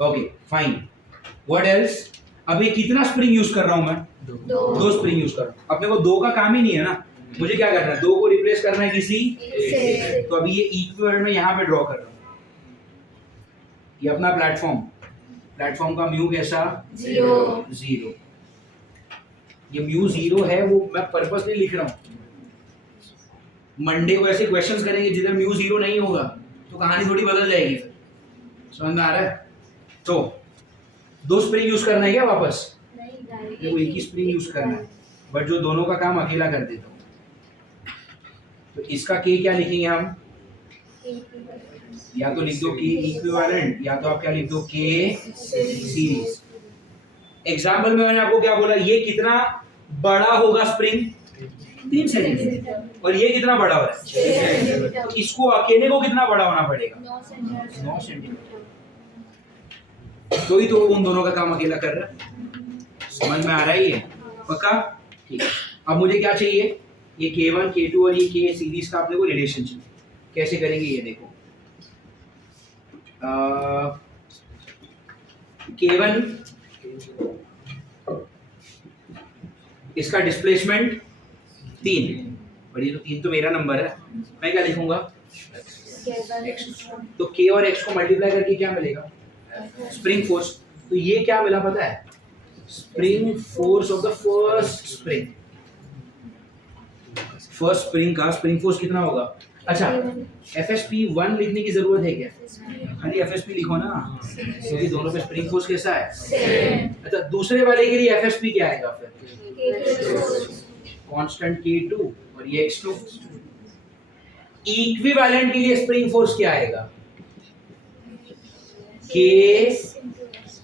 Okay fine, what else. अभी कितना स्प्रिंग यूज कर रहा हूं मैं, दो स्प्रिंग यूज कर रहा हूं। अपने को 2 का काम ही नहीं है ना, मुझे क्या करना है, 2 को रिप्लेस करना है किसी से। तो अभी ये इक्विवेलेंट में यहाँ पे ड्रॉ कर रहा हूँ, ये अपना प्लेटफॉर्म का म्यू कैसा, 0। ये म्यू 0 है, वो मैं पर्पसली लिख रहा हूँ। मंडे को ऐसे क्वेश्चंस करेंगे जिधर म्यू 0 नहीं होगा तो कहानी थोड़ी बदल जाएगी फिर। समझ में आ रहा है। तो 2 स्प्रिंग यूज करना है क्या वापस, वो एक ही स्प्रिंग यूज करना है, बट जो दोनों का काम अकेला कर देता हूँ। तो इसका K क्या लिखेंगे हम, या तो लिख दो K इक्विवेलेंट, या तो आप क्या लिख दो K सीरीज। एग्जाम्पल में मैंने आपको क्या बोला, ये कितना बड़ा होगा स्प्रिंग, 3 सेंटीमीटर, और ये कितना बड़ा हो रहा है, तो इसको अकेले को कितना बड़ा होना पड़ेगा, 9 सेंटीमीटर। तो ही तो उन दोनों का काम अकेला कर रहा है। समझ में आ रहा है ये, पक्का, ठीक है। अब मुझे क्या चाहिए, ये K1 K2 और ये K सीरीज का अपने को रिलेशन चाहिए। कैसे करेंगे ये देखो, K1 इसका डिस्प्लेसमेंट 3, और ये तो 3 तो मेरा नंबर है, मैं क्या लिखूंगा x। तो k और x को मल्टीप्लाई करके क्या मिलेगा स्प्रिंग फोर्स। तो ये क्या मिला पता है, spring force of the first spring. First spring का स्प्रिंग फोर्स कितना होगा। अच्छा FSP1 लिखने की जरूरत है क्या, खाली FSP लिखो ना, क्योंकि दोनों पे स्प्रिंग फोर्स कैसा है। अच्छा दूसरे वाले के लिए FSP क्या आएगा फिर, कांस्टेंट K2 और ये X2। इक्विवेलेंट के लिए स्प्रिंग फोर्स क्या आएगा K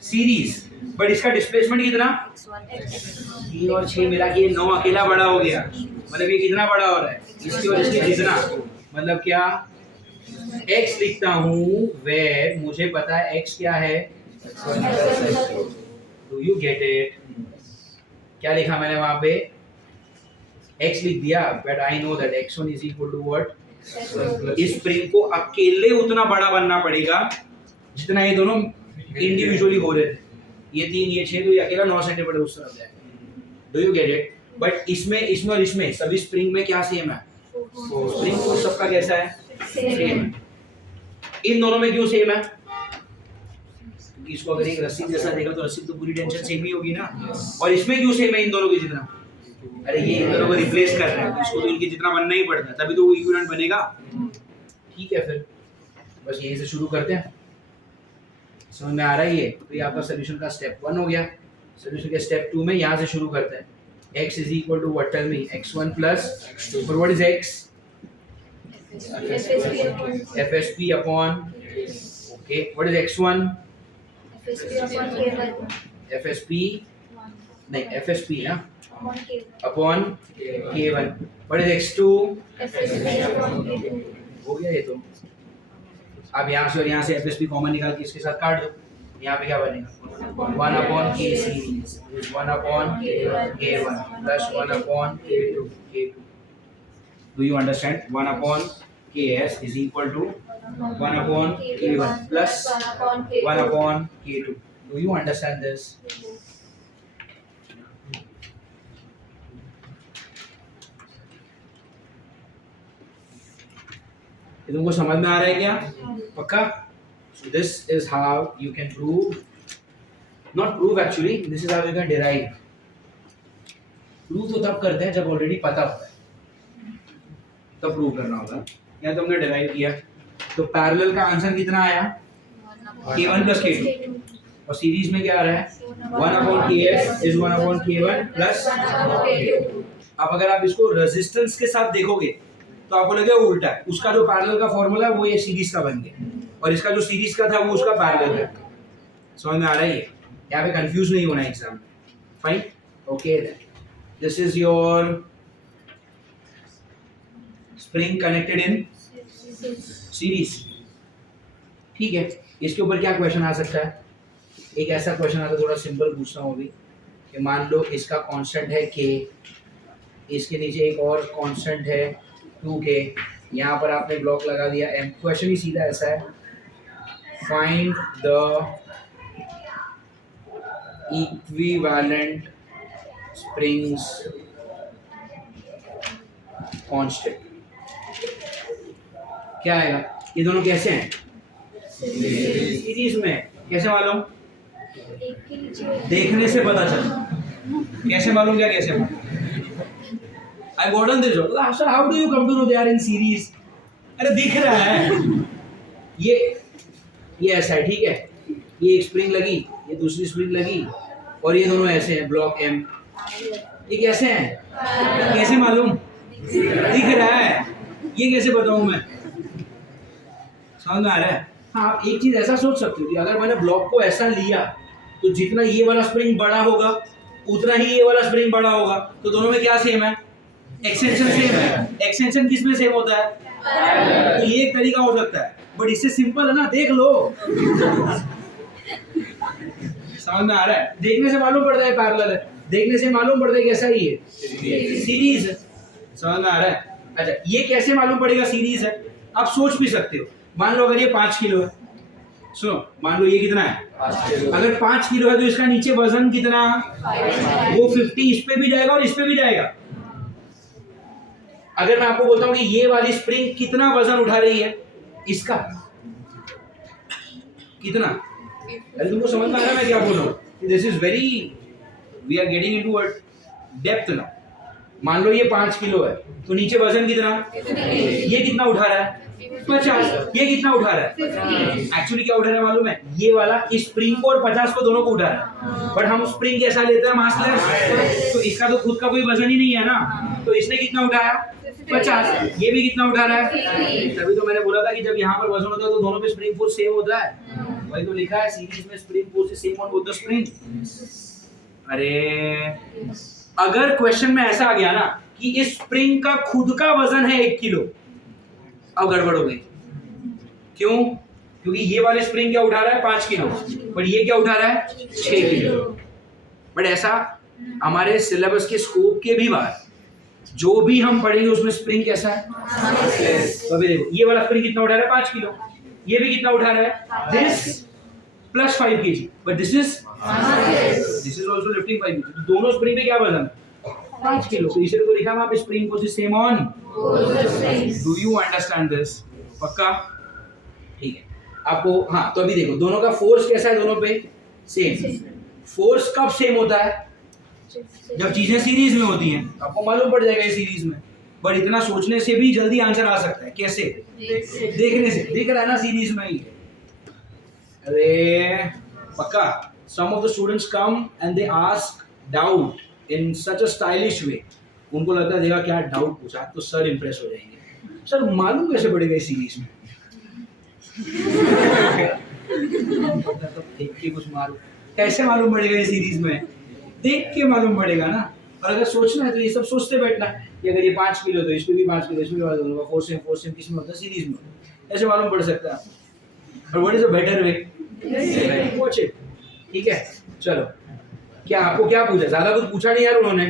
सीरीज, बट इसका डिस्प्लेसमेंट कितना 3 और 6 मिला के 9 अकेला बड़ा हो गया, मतलब ये कितना बड़ा हो रहा है इसकी और इसकी जितना, मतलब क्या x लिखता हूँ वेर मुझे पता है x क्या है, डू यू गेट इट। क्या लिखा मैंने वहां पे x लिख दिया, but I know that x1 is equal to what. इस स्प्रिंग को अकेले उतना बड़ा बनना पड़ेगा जितना ये दोनों इंडिविजुअली हो रहे थे, ये 3 ये 6, तो ये अकेला 9 सेंटीमीटर उस तरफ जाएगा, do you get it. But इसमें और इसमें सभी स्प्रिंग में क्या सेम है, स्प्रिंग फोर्स सबका कैसा है सेम है। इन दोनों में क्यों सेम है, क्योंकि इसको अगर एक रस्सी जैसा देगा तो रस्सी तो पूरी टेंशन सेम ही होगी ना, और इसमें क्यों सेम है इन दोनों के जितना, अरे ये इन दोनों को रिप्लेस कर रहे हैं तो इसको तो इनके जितना बनना ही पड़ता है, तभी तो वो इक्विवेलेंट बनेगा। ठीक है फिर बस यहीं से शुरू करते हैं, समझ में आ रहा है ये। तो ये आपका सोल्यूशन का स्टेप 1 हो गया। सोल्यूशन के स्टेप 2 में यहाँ से शुरू करते हैं। x is equal to what, tell me, x1 plus x2, but what is x, FSP upon, okay, what is x1, FSP नहीं FSP ना upon k1, what is x2, हो गया ये तो। अब यहाँ से और यहाँ से FSP कॉमन निकाल के इसके साथ काट दो, यहाँ पे क्या बनेगा 1 upon k series is 1 upon k1 plus 1 upon k2 k2। Do you understand? 1 upon ks is equal to 1 upon k1 plus 1 upon k2। Do you understand this? ये तुमको समझ में आ रहा है क्या, पक्का। So this is how you can prove, not prove actually, this is how you can derive। prove तो तब करते हैं जब ऑलरेडी पता होता है, तब प्रूव करना होगा। यहाँ तो हमने डिराइव किया, तो पैरेलल का आंसर कितना आया k1 plus k2, और सीरीज में क्या आ रहा है 1 upon ks is 1 upon k1 plus k2। अब अगर आप इसको रेजिस्टेंस के साथ देखोगे तो आपको लगेगा उल्टा है, उसका जो पैरेलल का फॉर्मूला है वो ये सीरीज का बन गया, और इसका जो सीरीज का था वो उसका पैरेलल है। समझ में आ रहा है ये, यहाँ पे कंफ्यूज नहीं होना exam. Fine, okay, this is your spring connected in series. ठीक है, इसके ऊपर क्या क्वेश्चन आ सकता है, एक ऐसा क्वेश्चन आता है, थोड़ा सिंपल पूछता हूँ अभी, कि मान लो इसका कांस्टेंट है k, इसके नीचे एक और कांस्टेंट है 2k, यहाँ पर आपने ब्लॉक लगा दिया m। क्वेश्चन ही सीधा ऐसा है, find the equivalent springs constant. क्या आएगा, ये दोनों कैसे हैं सीरीज में, कैसे मालूम, देखने से पता चला। कैसे मालूम, क्या कैसे मालूम, I got on this one. Sir, how do you come to know they are in series? अरे दिख रहा है, ये ऐसा है, ठीक है, ये एक स्प्रिंग लगी, ये दूसरी स्प्रिंग लगी, और ये दोनों ऐसे हैं ब्लॉक M। ये कैसे हैं, कैसे मालूम, दिख रहा है, ये कैसे बताऊं मैं, समझ में आ रहा है। हाँ, आप एक चीज ऐसा सोच सकते हो कि अगर मैंने ब्लॉक को ऐसा लिया तो जितना ये वाला स्प्रिंग बड़ा होगा उतना ही ये वाला स्प्रिंग बड़ा होगा, तो दोनों में क्या सेम है, एक्सटेंशन सेम है। एक्सटेंशन किस में सेम होता है, तो ये एक तरीका हो सकता है, बट इससे सिंपल है ना, देख लो। समझ में आ रहा है, देखने से मालूम पड़ता है पैरेलल है, देखने से मालूम पड़ता है कैसा ही है सीरीज है। समझ में आ रहा है। अच्छा, ये कैसे मालूम पड़ेगा सीरीज है, आप सोच भी सकते हो। मान लो अगर ये 5 किलो है सुनो, मान लो ये कितना है, अगर 5 किलो है तो इसका नीचे वजन कितना, वो 50 इस पे भी जाएगा और इस पे भी जाएगा। अगर मैं आपको बोलता हूं कि ये वाली स्प्रिंग कितना वजन उठा रही है, इसका कितना, अरे तुमको समझ में आ रहा है मैं क्या बोल रहा हूँ? This is very, we are getting into a depth ना। मान लो ये 5 किलो है तो नीचे वजन कितना, ये कितना उठा रहा है, 50। ये कितना उठा रहा है, एक्चुअली क्या उठा रहा है मालूम है, ये वाला इस स्प्रिंग को और 50 को दोनों को उठा रहा है, बट हम स्प्रिंग कैसा लेते हैं, मासलेस, तो इसका तो खुद का कोई वजन ही नहीं है ना, तो इसने कितना उठाया, 50। ये भी कितना उठा रहा है, तभी तो मैंने बोला था कि जब यहाँ पर वजन होता है तो दोनों पे स्प्रिंग फोर्स सेम होता है, वही तो लिखा है सीरीज में spring force is same on both the spring. अरे अगर क्वेश्चन में ऐसा आ गया ना कि इस स्प्रिंग का खुद का वजन है 1 किलो, अब गड़बड़ हो गई। क्यों? क्योंकि ये वाले स्प्रिंग क्या उठा रहा है, 5 किलो, पर ये क्या उठा रहा है, 6 किलो। बट ऐसा हमारे सिलेबस के स्कोप के भी बाहर जो भी हम पढ़ेंगे उसमें स्प्रिंग कैसा है, तो अभी देखो ये वाला स्प्रिंग कितना उठा रहा है, 5 किलो, ये भी कितना उठा रहा है, this plus 5 kg, but this is also lifting 5 kg, तो दोनों स्प्रिंग पे क्या वजन है, 5 किलो, तो इसे तो लिखा मैं spring force is same on, do you understand this, पक्का, ठीक है आपको। हाँ, तो अभी देखो दोनों का फोर्स कैसा है, दोनों पे सेम। फोर्स कब सेम होता है, जब चीजें सीरीज में होती हैं, आपको मालूम पड़ जाएगा ये सीरीज में, बट इतना सोचने से भी जल्दी आंसर आ सकता है, कैसे, देखने से, दिख रहा है ना सीरीज में ही। अरे पक्का, some of the students come and they ask doubt in such a stylish way, उनको लगता है देखा क्या डाउट पूछा, तो सर इंप्रेस हो जाएंगे, सर मालूम कैसे पड़ेगा इस सीरीज में, तो देख के कुछ मालूम, कैसे मालूम पड़ेगा इस सीरीज में, देख के मालूम पड़ेगा ना। और अगर सोचना है तो ये सब सोचते बैठना कि अगर ये 5 किलो तो इसमें भी 5 किलो, इसमें भी 5 किलो, फोर्स सेम किस में होता है, सीरीज में, ऐसे मालूम पड़ सकता है। और what is a better way, watch it, ठीक है। चलो, क्या आपको क्या पूछा, ज्यादा कुछ पूछा नहीं यार उन्होंने,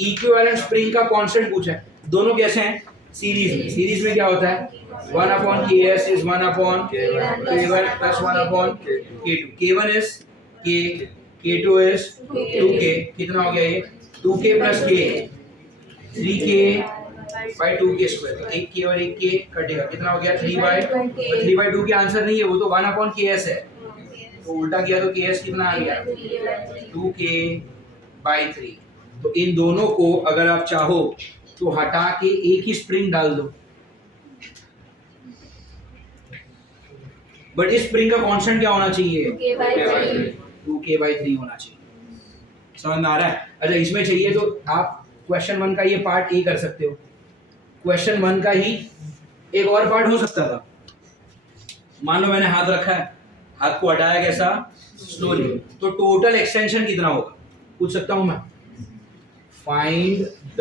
इक्विवेलेंट स्प्रिंग का कांस्टेंट पूछा है, दोनों कैसे हैं, सीरीज में। सीरीज में क्या होता है, 1/ks is 1/k1 plus 1/k2, k1 is k, k2 is 2k, कितना हो गया ये, 2k plus k, 3k by 2k square, तो 1k और 1k कटेगा, कितना हो गया, 3/2 के आंसर नहीं है वो तो 1/ks है, तो उल्टा किया तो ks कितना आ गया, 2k/3। तो इन दोनों को अगर आप चाहो तो हटा के एक ही स्प्रिंग डाल दो, बट इस स्प्रिंग का कांस्टेंट क्या होना चाहिए, 2k/3 होना चाहिए। समझ में आ रहा है? अच्छा, इसमें चाहिए तो आप क्वेश्चन 1 का ये पार्ट ए कर सकते हो, क्वेश्चन 1 का ही एक और पार्ट हो सकता था। मान लो मैंने हाथ रखा है, हाथ को हटाया कैसा, स्लोली, तो टोटल एक्सटेंशन कितना होगा, पूछ सकता हूं मैं, find the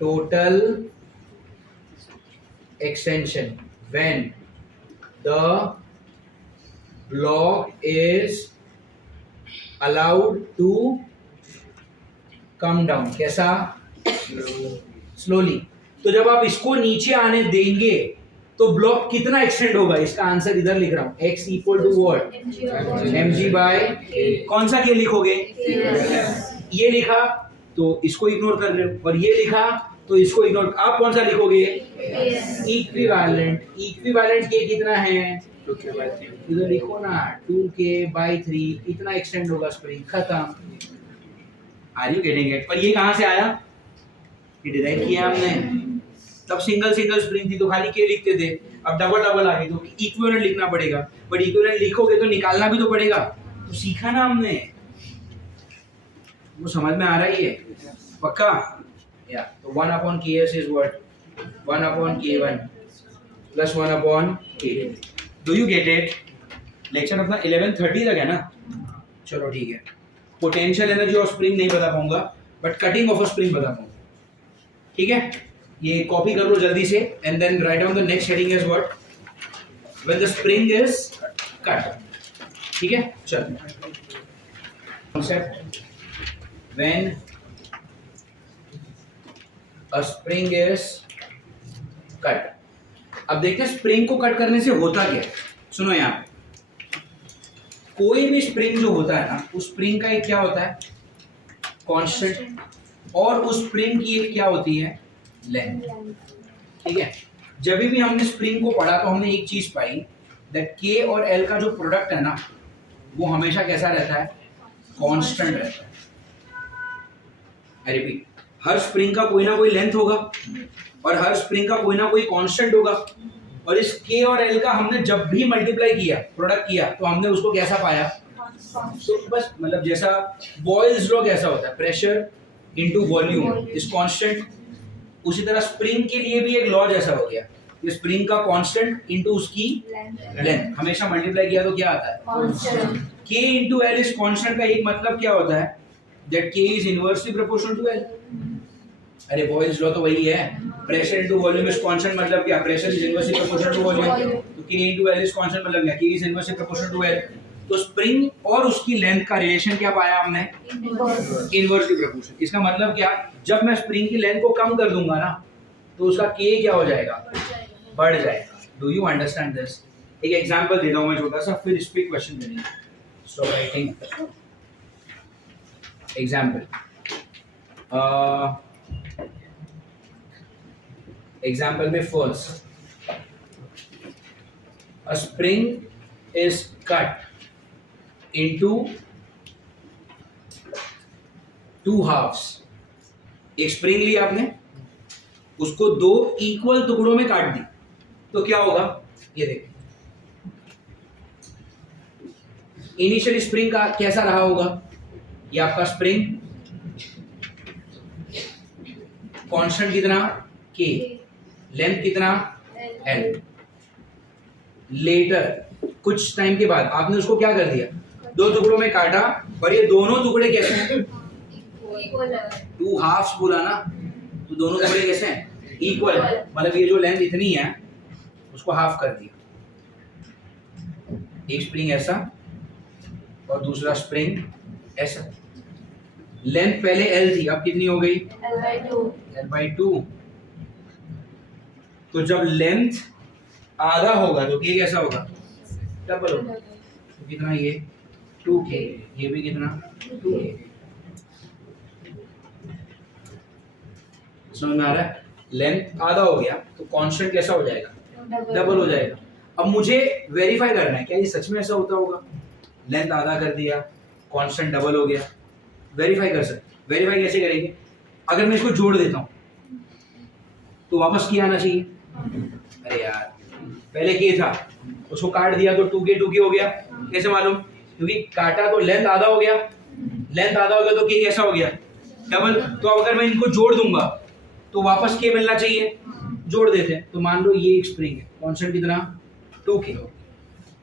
total extension when the block is allowed to come down, कैसा, स्लोली। तो जब आप इसको नीचे आने देंगे तो ब्लॉक कितना एक्सटेंड होगा, इसका आंसर इधर लिख रहा हूं, x equal to what, mg by, कौन सा के लिखोगे, ये लिखा तो इसको इग्नोर कर रहे हो, और ये लिखा तो इसको इग्नोर, आप कौन सा लिखोगे, इक्विवेलेंट। इक्विवेलेंट के कितना है, इधर लिखो ना, 2k/3, इतना एक्सटेंड होगा स्प्रिंग, खत्म। Are you getting it? पर ये कहां से आया, ये डिराइव किया हमने, तब सिंगल स्प्रिंग थी तो खाली के लिखते थे, अब डबल आ गई तो इक्विवेलेंट लिखना पड़ेगा, बट इक्विवेलेंट लिखोगे तो निकालना भी तो पड़ेगा, तो सीखा ना हमने, वो समझ में आ रहा है ये, पक्का, या तो 1/ks is what, 1/k1 plus 1/k2। Do you get it? Lecture अपना 11:30 तक है ना, चलो ठीक है। पोटेंशियल एनर्जी ऑफ स्प्रिंग नहीं बता पाऊंगा, but cutting of a spring बता पाऊंगा, ठीक है। ये कॉपी कर लो जल्दी से, and then write down the next heading is what, when the spring is cut, ठीक है। चलो, concept when a spring is cut. अब देखते हैं स्प्रिंग को कट करने से होता क्या है। सुनो यहाँ पे, कोई भी स्प्रिंग जो होता है ना, उस स्प्रिंग का एक क्या होता है, कांस्टेंट, और उस स्प्रिंग की एक क्या होती है, लेंथ। ठीक है, जब भी हमने स्प्रिंग को पढ़ा तो हमने एक चीज पाई, दैट के और एल का जो प्रोडक्ट है ना, वो हमेशा कैसा रहता है, कांस्टेंट रहता है। आई रिपीट, हर स्प्रिंग का कोई ना कोई लेंथ होगा और हर स्प्रिंग का कोई ना कोई कांस्टेंट होगा, और इस के और एल का हमने जब भी मल्टीप्लाई किया, प्रोडक्ट किया, तो हमने उसको कैसा पाया, तो बस मतलब जैसा बॉयल्स लॉ कैसा होता है, pressure into volume is constant, उसी तरह स्प्रिंग के लिए भी एक लॉ जैसा हो गया, ये स्प्रिंग का कांस्टेंट इनटू उसकी लेंथ हमेशा मल्टीप्लाई किया तो क्या आता है, कांस्टेंट। के इनटू एल इज कांस्टेंट का एक मतलब क्या होता है, that K is inversely proportional to L. अरे बॉयल्स लॉ तो वही है, pressure into volume is constant, मतलब क्या, pressure is inversely proportional to volume, तो K into L is constant मतलब क्या, K is inversely proportional to L. तो स्प्रिंग और उसकी लेंथ का रिलेशन क्या पाया हमने, इनवर्सली प्रोपोर्शनल। इसका मतलब क्या, जब मैं स्प्रिंग की लेंथ को कम कर दूंगा ना, तो उसका के क्या हो जाएगा, बढ़ जाएगा। Do you understand this? एक एग्जांपल देता हूं मैं छोटा सा, फिर इस पे क्वेश्चन करेंगे। Stop writing. एग्जांपल, एग्जांपल में first, a spring is cut into two halves. एक स्प्रिंग ली आपने, उसको दो इक्वल टुकड़ों में काट दी, तो क्या होगा, ये देखिए, इनिशियल स्प्रिंग का कैसा रहा होगा, ये आपका स्प्रिंग कांस्टेंट कितना, के, लेंथ कितना, एल। लेटर कुछ टाइम के बाद आपने उसको क्या कर दिया, दो टुकड़ों में काटा, और ये दोनों टुकड़े कैसे हैं, टू हाफ्स बोला ना, तो दोनों टुकड़े कैसे हैं, इक्वल, मतलब ये जो लेंथ इतनी है उसको हाफ कर दिया। एक स्प्रिंग ऐसा और दूसरा स्प्रिंग ऐसा, लेंथ पहले एल थी, अब कितनी हो गई, L/2। तो जब लेंथ आधा होगा तो के कैसा होगा, डबल होगा, तो कितना, ये 2k, ये भी कितना, 2k। समझ में आ रहा है, लेंथ आधा हो गया तो कांस्टेंट कैसा हो जाएगा, डबल हो जाएगा। अब मुझे वेरीफाई करना है क्या ये सच में ऐसा होता होगा, लेंथ आधा कर दिया, कांस्टेंट डबल हो गया, वेरीफाई कर सकते। वेरीफाई कैसे करेंगे, अगर मैं इसको जोड़ देता हूं तो वापस क्या आना चाहिए, अरे यार पहले के था, उसको काट दिया तो 2k हो गया, कैसे मालूम, क्योंकि काटा तो लेंथ आधा हो गया, लेंथ आधा हो गया तो के कैसा हो गया, डबल। तो अगर मैं इनको जोड़ दूंगा तो वापस के मिलना चाहिए, जोड़ देते हैं। तो मान लो ये एक स्प्रिंग है, कांस्टेंट कितना, 2k,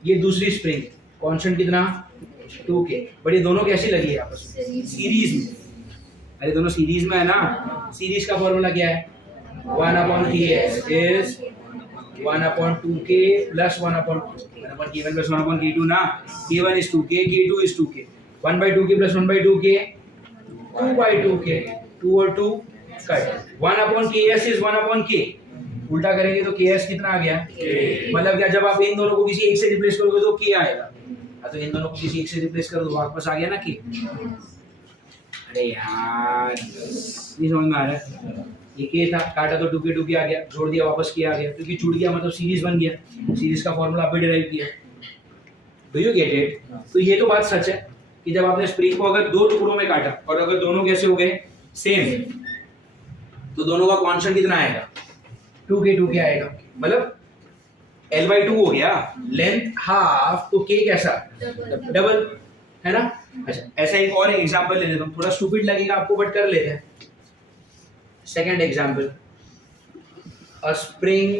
ये दूसरी स्प्रिंग है, कांस्टेंट कितना, 2k, बट ये दोनों कैसी लगी है आपस में, सीरीज में। अरे दोनों सीरीज में है ना, सीरीज का फॉर्मूला क्या है, 1/ks is 1/2k plus 1/2, 1/k1 plus 1/k2 ना, k1 is 2k, k2 is 2k, 1/2k plus 1/2k 2/2k, 2 और 2 कट, 1/ks is 1/k, उल्टा करेंगे तो ks कितना आ गया, मतलब क्या, जब आप इन दोनों को किसी एक से रिप्लेस करोगे तो k आएगा, तो इन दोनों को किसी एक से रिप्लेस करो तो वापस आ गया ना k। अरे यार नहीं समझ में आ रहा है, ये के था, काटा तो 2k आ गया, जोड़ दिया वापस के आ गया, क्योंकि जुड़ गया मतलब सीरीज बन गया, सीरीज का फॉर्मूला आपने डिराइव किया। Do you get it? तो ये तो बात सच है कि जब आपने स्प्रिंग को अगर दो टुकड़ों में काटा और अगर दोनों कैसे हो गए सेम, तो दोनों का कांस्टेंट कितना आएगा, 2k आएगा, मतलब L/2 हो गया, लेंथ हाफ तो k कैसा, डबल, है ना। अच्छा ऐसा एक और एग्जांपल ले लेता हूं, थोड़ा स्टूपिड लगेगा आपको बट कर लेते हैं। Second example, a spring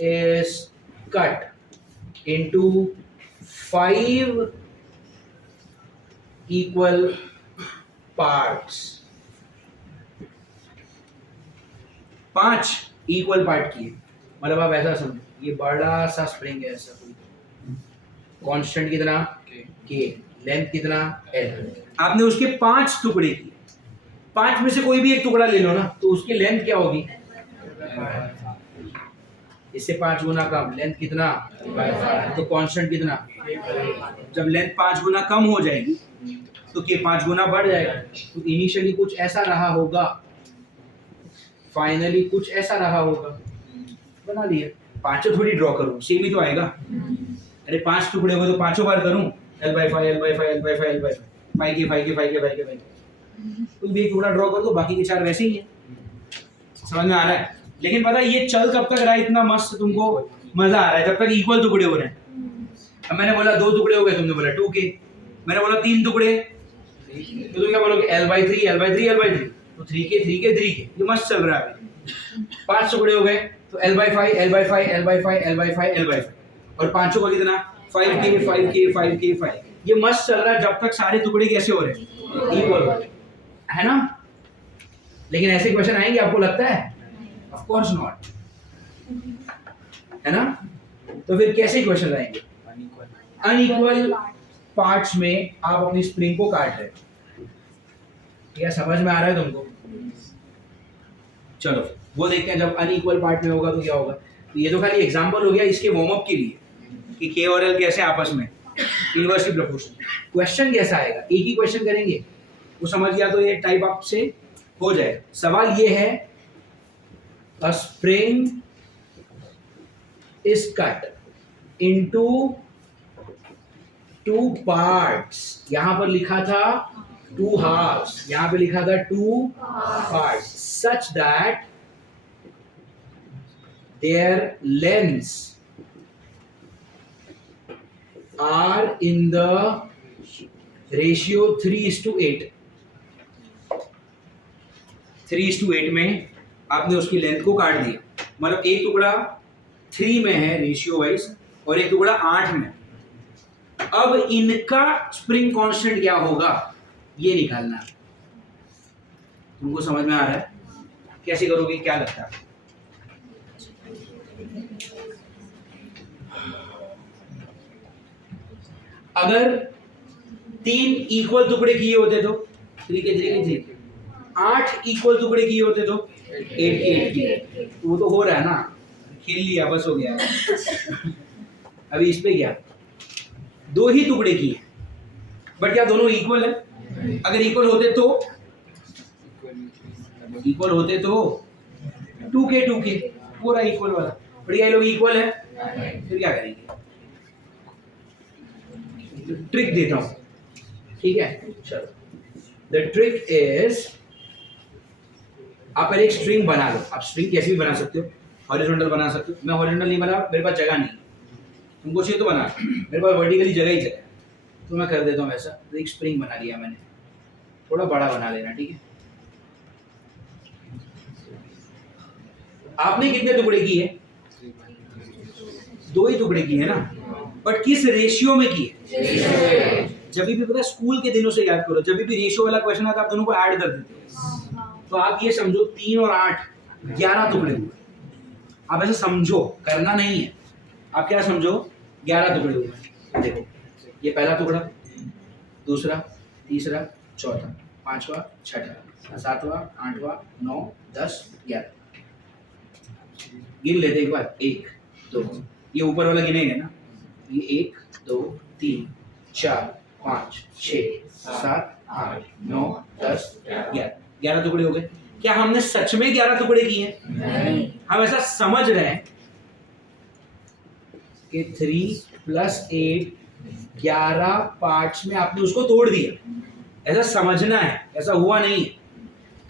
is cut into 5 equal parts, 5 equal part किए, मतलब आप ऐसा समझो, ये बड़ा सा स्प्रिंग है ऐसा, कांस्टेंट कितना के, लेंथ कितना एल, आपने उसके 5 टुकड़े किए, 5 में से कोई भी एक टुकड़ा ले लो ना, तो उसकी लेंथ क्या होगी, इससे 5 गुना कम, लेंथ कितना, तो कांस्टेंट कितना, जब लेंथ 5 गुना कम हो जाएगी तो के 5 गुना बढ़ जाएगा। तो इनिशियली कुछ ऐसा रहा होगा, फाइनली कुछ ऐसा रहा होगा, बना लिया। पांचों थोड़ी ड्रॉ करूं, सेम ही तो आएगा। अरे 5 टुकड़े हुए तो पांचों बार करूं, L/5 L/5 L/5 L/5 5 के 5 के 5 के 5 के 5 कुछ भी एक टुकड़ा ड्रॉ कर दो, बाकी के 4 वैसे ही है। समझ में आ रहा है? लेकिन पता है ये चल कब तक रहा है इतना मस्त, तुमको मजा आ रहा है जब तक इक्वल टुकड़े हो रहे हैं। अब मैंने बोला 2 टुकड़े हो गए, तुमने बोला 2 के, मैंने बोला 3 टुकड़े, तो तुम क्या बोलोगे, L/3 L/3 L/3, तो 3 के 3 के 3 के, ये मस्त चल रहा है अभी। 5 टुकड़े हो गए तो L/5 L/5 L/5 L/5 L/5, और पांचों का कितना, 5 के 5 के 5 के 5। ये मस्त चल रहा है जब तक सारे टुकड़े कैसे हो रहे हैं, इक्वल हो रहे है ना। लेकिन ऐसे क्वेश्चन आएंगे आपको लगता है, ऑफ कोर्स नॉट, है ना। तो फिर कैसे क्वेश्चन आएंगे, अनइक्वल पार्ट्स में आप अपनी स्प्रिंग को काट रहे हो। क्या समझ में आ रहा है तुमको? चलो वो देखते हैं जब अनइक्वल पार्ट में होगा तो क्या होगा। तो ये तो खाली एग्जांपल हो गया इसके वार्म अप के लिए कि के और एल कैसे आपस में इनवर्सली प्रोपोर्शनल। क्वेश्चन कैसा आएगा, एक ही क्वेश्चन करेंगे, वो समझ गया तो ये टाइप अप से हो जाए। सवाल ये है, अ spring is cut into 2 parts, यहां पर लिखा था 2 हाफ्स, यहां पे लिखा था 2 parts, such that their lengths are in the ratio 3:8। 3:8 में आपने उसकी लेंथ को काट दिया, मतलब एक टुकड़ा 3 में है रेशियो वाइज और एक टुकड़ा 8 में। अब इनका स्प्रिंग कांस्टेंट क्या होगा ये निकालना है। तुमको समझ में आ रहा है? कैसे करोगे, क्या लगता है? अगर 3 इक्वल टुकड़े किए होते तो 3 के 3 के 3, 8 इक्वल टुकड़े किए होते तो 8 के 8 के, वो तो हो रहा है ना, खेल लिया बस हो गया। अभी इस पे क्या, 2 ही टुकड़े किए, बट क्या दोनों इक्वल है? अगर इक्वल होते तो 2 के पूरा इक्वल वाला, बढ़िया, ये लोग इक्वल है, फिर क्या करेंगे? ट्रिक देता हूं, ठीक है। चलो, द ट्रिक इज, आप पहले एक स्ट्रिंग बना लो। आप स्ट्रिंग कैसे भी बना सकते हो, हॉरिजॉन्टल बना सकते हो। मैं हॉरिजॉन्टल नहीं बना, मेरे पास जगह नहीं, तुमको चाहिए तो बना, मेरे पास वर्टिकली जगह ही जगह है, तो मैं कर देता हूँ ऐसा। तो एक स्प्रिंग बना लिया मैंने, थोड़ा बड़ा बना लेना, ठीक है। आपने कितने टुकड़े किए? 2 ही टुकड़े किए ना, बट किस रेशियो में किए? जब भी पता, स्कूल के दिनों से याद करो, जब भी रेशियो वाला क्वेश्चन आता है आप दोनों को ऐड कर देते हो। तो आप ये समझो 3 और 8 11 टुकड़े हुए। आप ऐसे समझो, करना नहीं है, आप क्या समझो, 11 टुकड़े हुए। तो देखो, ये पहला टुकड़ा, दूसरा, तीसरा, चौथा, 5वां, 6वां, 7वां, 8वां, 9, 10, 11। गिन लेते एक बार, 1 2, ये ऊपर वाला गिनेंगे ना, ये 1 2 3 4 5 6 7 8 9 10 11 टुकड़े हो गए। क्या हमने सच में 11 टुकड़े किए हैं? नहीं। हम ऐसा समझ रहे हैं कि 3 + 8 11 पार्ट्स में आपने उसको तोड़ दिया, ऐसा समझना है, ऐसा हुआ नहीं है।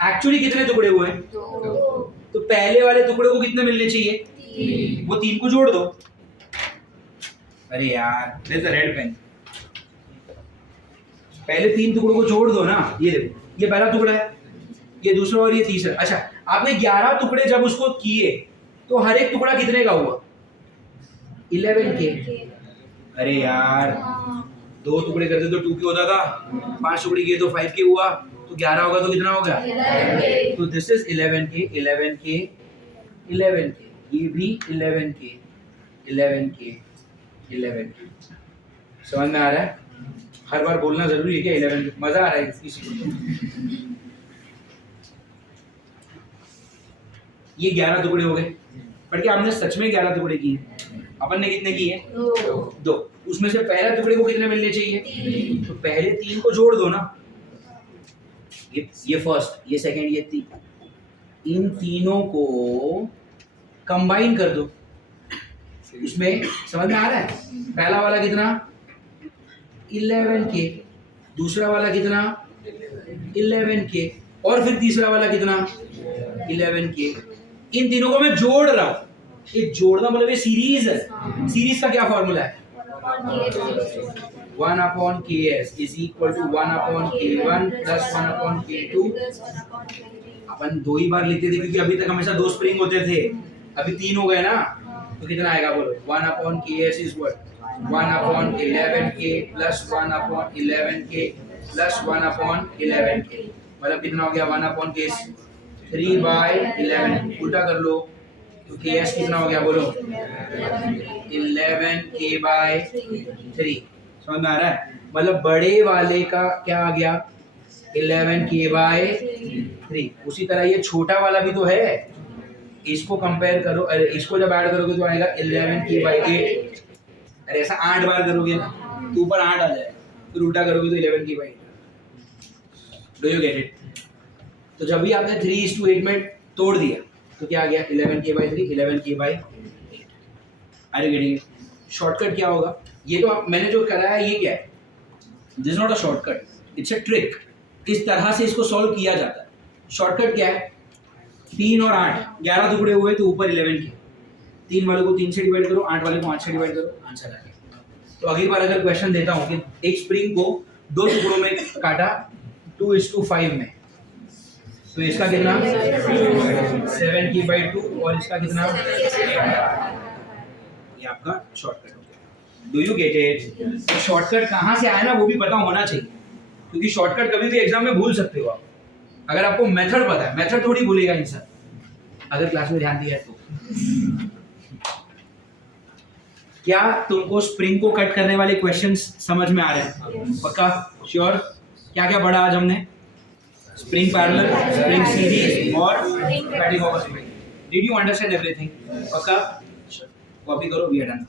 एक्चुअली कितने टुकड़े हुए हैं? 2। तो पहले वाले टुकड़े को कितने मिलने चाहिए? 3। वो 3 को जोड़ दो। अरे यार, there's a red pen। पहले 3 टुकड़ों को जोड़ दो ना। ये देखो, ये पहला टुकड़ा है, ये दूसरा और ये तीसरा। अच्छा, आपने 11 टुकड़े जब उसको किए तो हर एक टुकड़ा कितने का हुआ? 11 के। अरे यार, 2 टुकड़े करते तो 2 के होता था, 5 टुकड़े किए तो 5 के हुआ, तो 11 होगा तो कितना होगा? 11 के। तो दिस इज 11 के, 11 के, 11 के, ये भी 11 के, 11 के, 11 के। समझ में आ रहा है? हर बार बोलना जरूरी है क्या 11 के? मजा आ रहा है किसी को? ये 11 टुकड़े हो गए। बट क्या हमने सच में 11 टुकड़े किए? अपन ने कितने किए? 2। उसमें से पहले टुकड़े को कितने मिलने चाहिए? तो पहले 3 को जोड़ दो ना, ये फर्स्ट, ये सेकंड, ये 3, इन तीनों को कंबाइन कर दो। उसमें समझ में आ रहा है? पहला वाला कितना? 11K, दूसरा वाला कितना? 11K, और फिर तीसरा वाला कितना? 11K। इन तीनों को मैं जोड़ रहा हूं। ये जोड़ना मतलब ये सीरीज है। सीरीज का क्या फॉर्मूला है? 1/Ks is equal to 1/K1 plus 1/K2। अपन 2 ही बार लिखते थे क्योंकि अभी तक हमेशा 2 स्प्रिंग होते थे, अभी 3 हो गए ना, तो कितना आएगा बोलो? 1/Ks is what? 1/11K plus 1/11K plus 1/11K, मतलब कितना हो गया? 1/K 3/11। उल्टा कर लो तो Ks कितना हो गया बोलो? 11K/3। समझ में आ रहा है? मतलब बड़े वाले का क्या आ गया? 11K/3। उसी तरह ये छोटा वाला भी तो है, इसको कंपेयर करो, अरे इसको जब ऐड करोगे तो आएगा 11K/8। अरे ऐसा 8 बार करोगे ना तो ऊपर 8 आ जाएगा, फिर उल्टा करोगे तो 11K/8। Do you get it? तो जब भी आपने 3:8 में तोड़ दिया तो क्या आ गया? 11K/3, 11K/8। Are you getting it? Shortcut क्या होगा? ये तो मैंने जो कराया ये क्या है? This is not a shortcut, it's a trick. इस तरह से इसको सॉल्व किया जाता है। शॉर्टकट क्या है? 3 और 8, 11 टुकड़े हुए तो ऊपर 11K। 3 वाले को 3 से डिवाइड करो, 8 वाले को 8 से डिवाइड करो, आंसर आ गया। तो अगली बार अगर क्वेश्चन देता हूँ कि एक स्प्रिंग को 2 टुकड़ों में काटा 2:5 में, तो इसका कितना? 7K/2 और इसका कितना? ये आपका शॉर्टकट हो गया। Do you get it? तो शॉर्टकट कहाँ से आया ना वो भी पता होना चाहिए, क्योंकि शॉर्टकट कभी भी एग्जाम में भूल सकते हो आप। अगर आपको मेथड पता है, मेथड थोड़ी भूलेगा इंसान, अगर क्लास में ध्यान दिया है तो। क्या तुमको स्प्रिंग को कट करने वाले क्वेश्चंस समझ में आ रहे हैं? पक्का? श्योर? क्या क्या पढ़ा आज हमने? स्प्रिंग पैरेलल, स्प्रिंग सीरीज और cutting over spring. Did you understand everything? पक्का? कॉपी करो, वी आर डन।